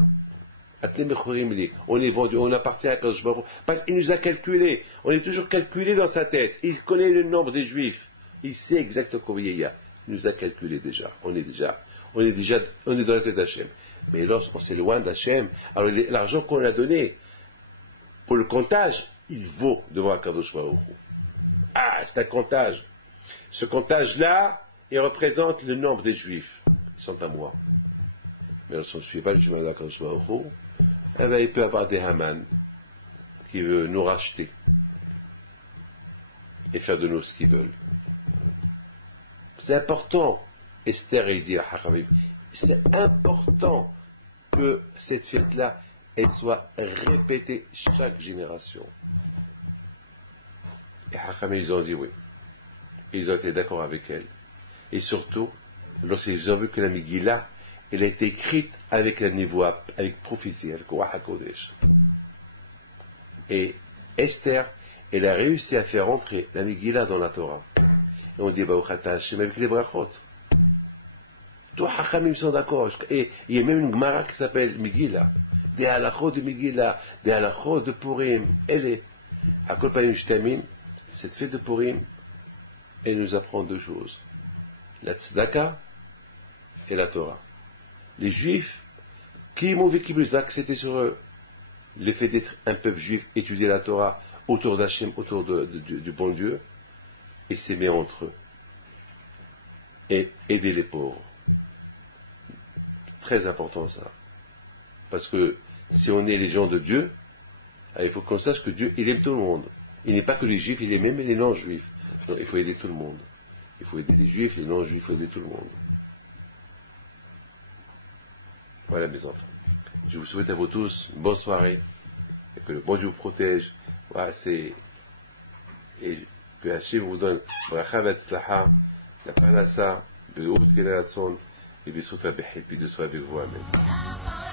On est vendu, on appartient à Kadosh Baruch Hu, parce qu'il nous a calculé. On est toujours calculé dans sa tête. Il connaît le nombre des Juifs. Il sait exactement combien il y a. Il nous a calculé déjà. On est dans la tête d'Hachem. Mais lorsqu'on s'éloigne d'Hachem, alors l'argent qu'on a donné pour le comptage, il vaut devant Kadosh Baruch Hu. Ah, c'est un comptage. Ce comptage-là, il représente le nombre des Juifs. Ils sont à moi. Mais lorsqu'on ne suit pas le chemin de Kadosh Baruch Hu, eh bien, il peut y avoir des Haman qui veulent nous racheter et faire de nous ce qu'ils veulent. C'est important, Esther et dit à Hachamim, c'est important que cette fête-là, elle soit répétée chaque génération. Et Hachamim, ils ont dit oui. Ils ont été d'accord avec elle. Et surtout, lorsqu'ils ont vu que la Megillah, elle a été écrite avec la névoie, avec prophétie, avec Ruach HaKodesh. Et Esther, elle a réussi à faire entrer la Megillah dans la Torah. Et on dit, Baruch Ata Hashem avec les brachot. Tous les Hachamim sont d'accord. Et il y a même une Gemara qui s'appelle Megillah. Des halachot de Megillah, des halachot de Purim. Elle est. À Kol Panim Shtamim, cette fête de Purim, elle nous apprend deux choses. La tzedaka et la Torah. Les Juifs, qui m'ont vécu plus c'était sur eux le fait d'être un peuple juif, étudier la Torah autour d'Hachem, autour du bon Dieu, et s'aimer entre eux, et aider les pauvres. C'est très important ça. Parce que si on est les gens de Dieu, il faut qu'on sache que Dieu, il aime tout le monde. Il n'est pas que les Juifs, il aime même les non-Juifs. Donc il faut aider tout le monde. Il faut aider les juifs, les non-juifs, il faut aider tout le monde. Voilà mes enfants. Je vous souhaite à vous tous une bonne soirée, et que le bon Dieu vous protège. Voilà, et que Hachem vous donne bracha v'atzlacha, la parnassa, be'oud kela ratson, et bien sûr, de soit avec vous. Amen.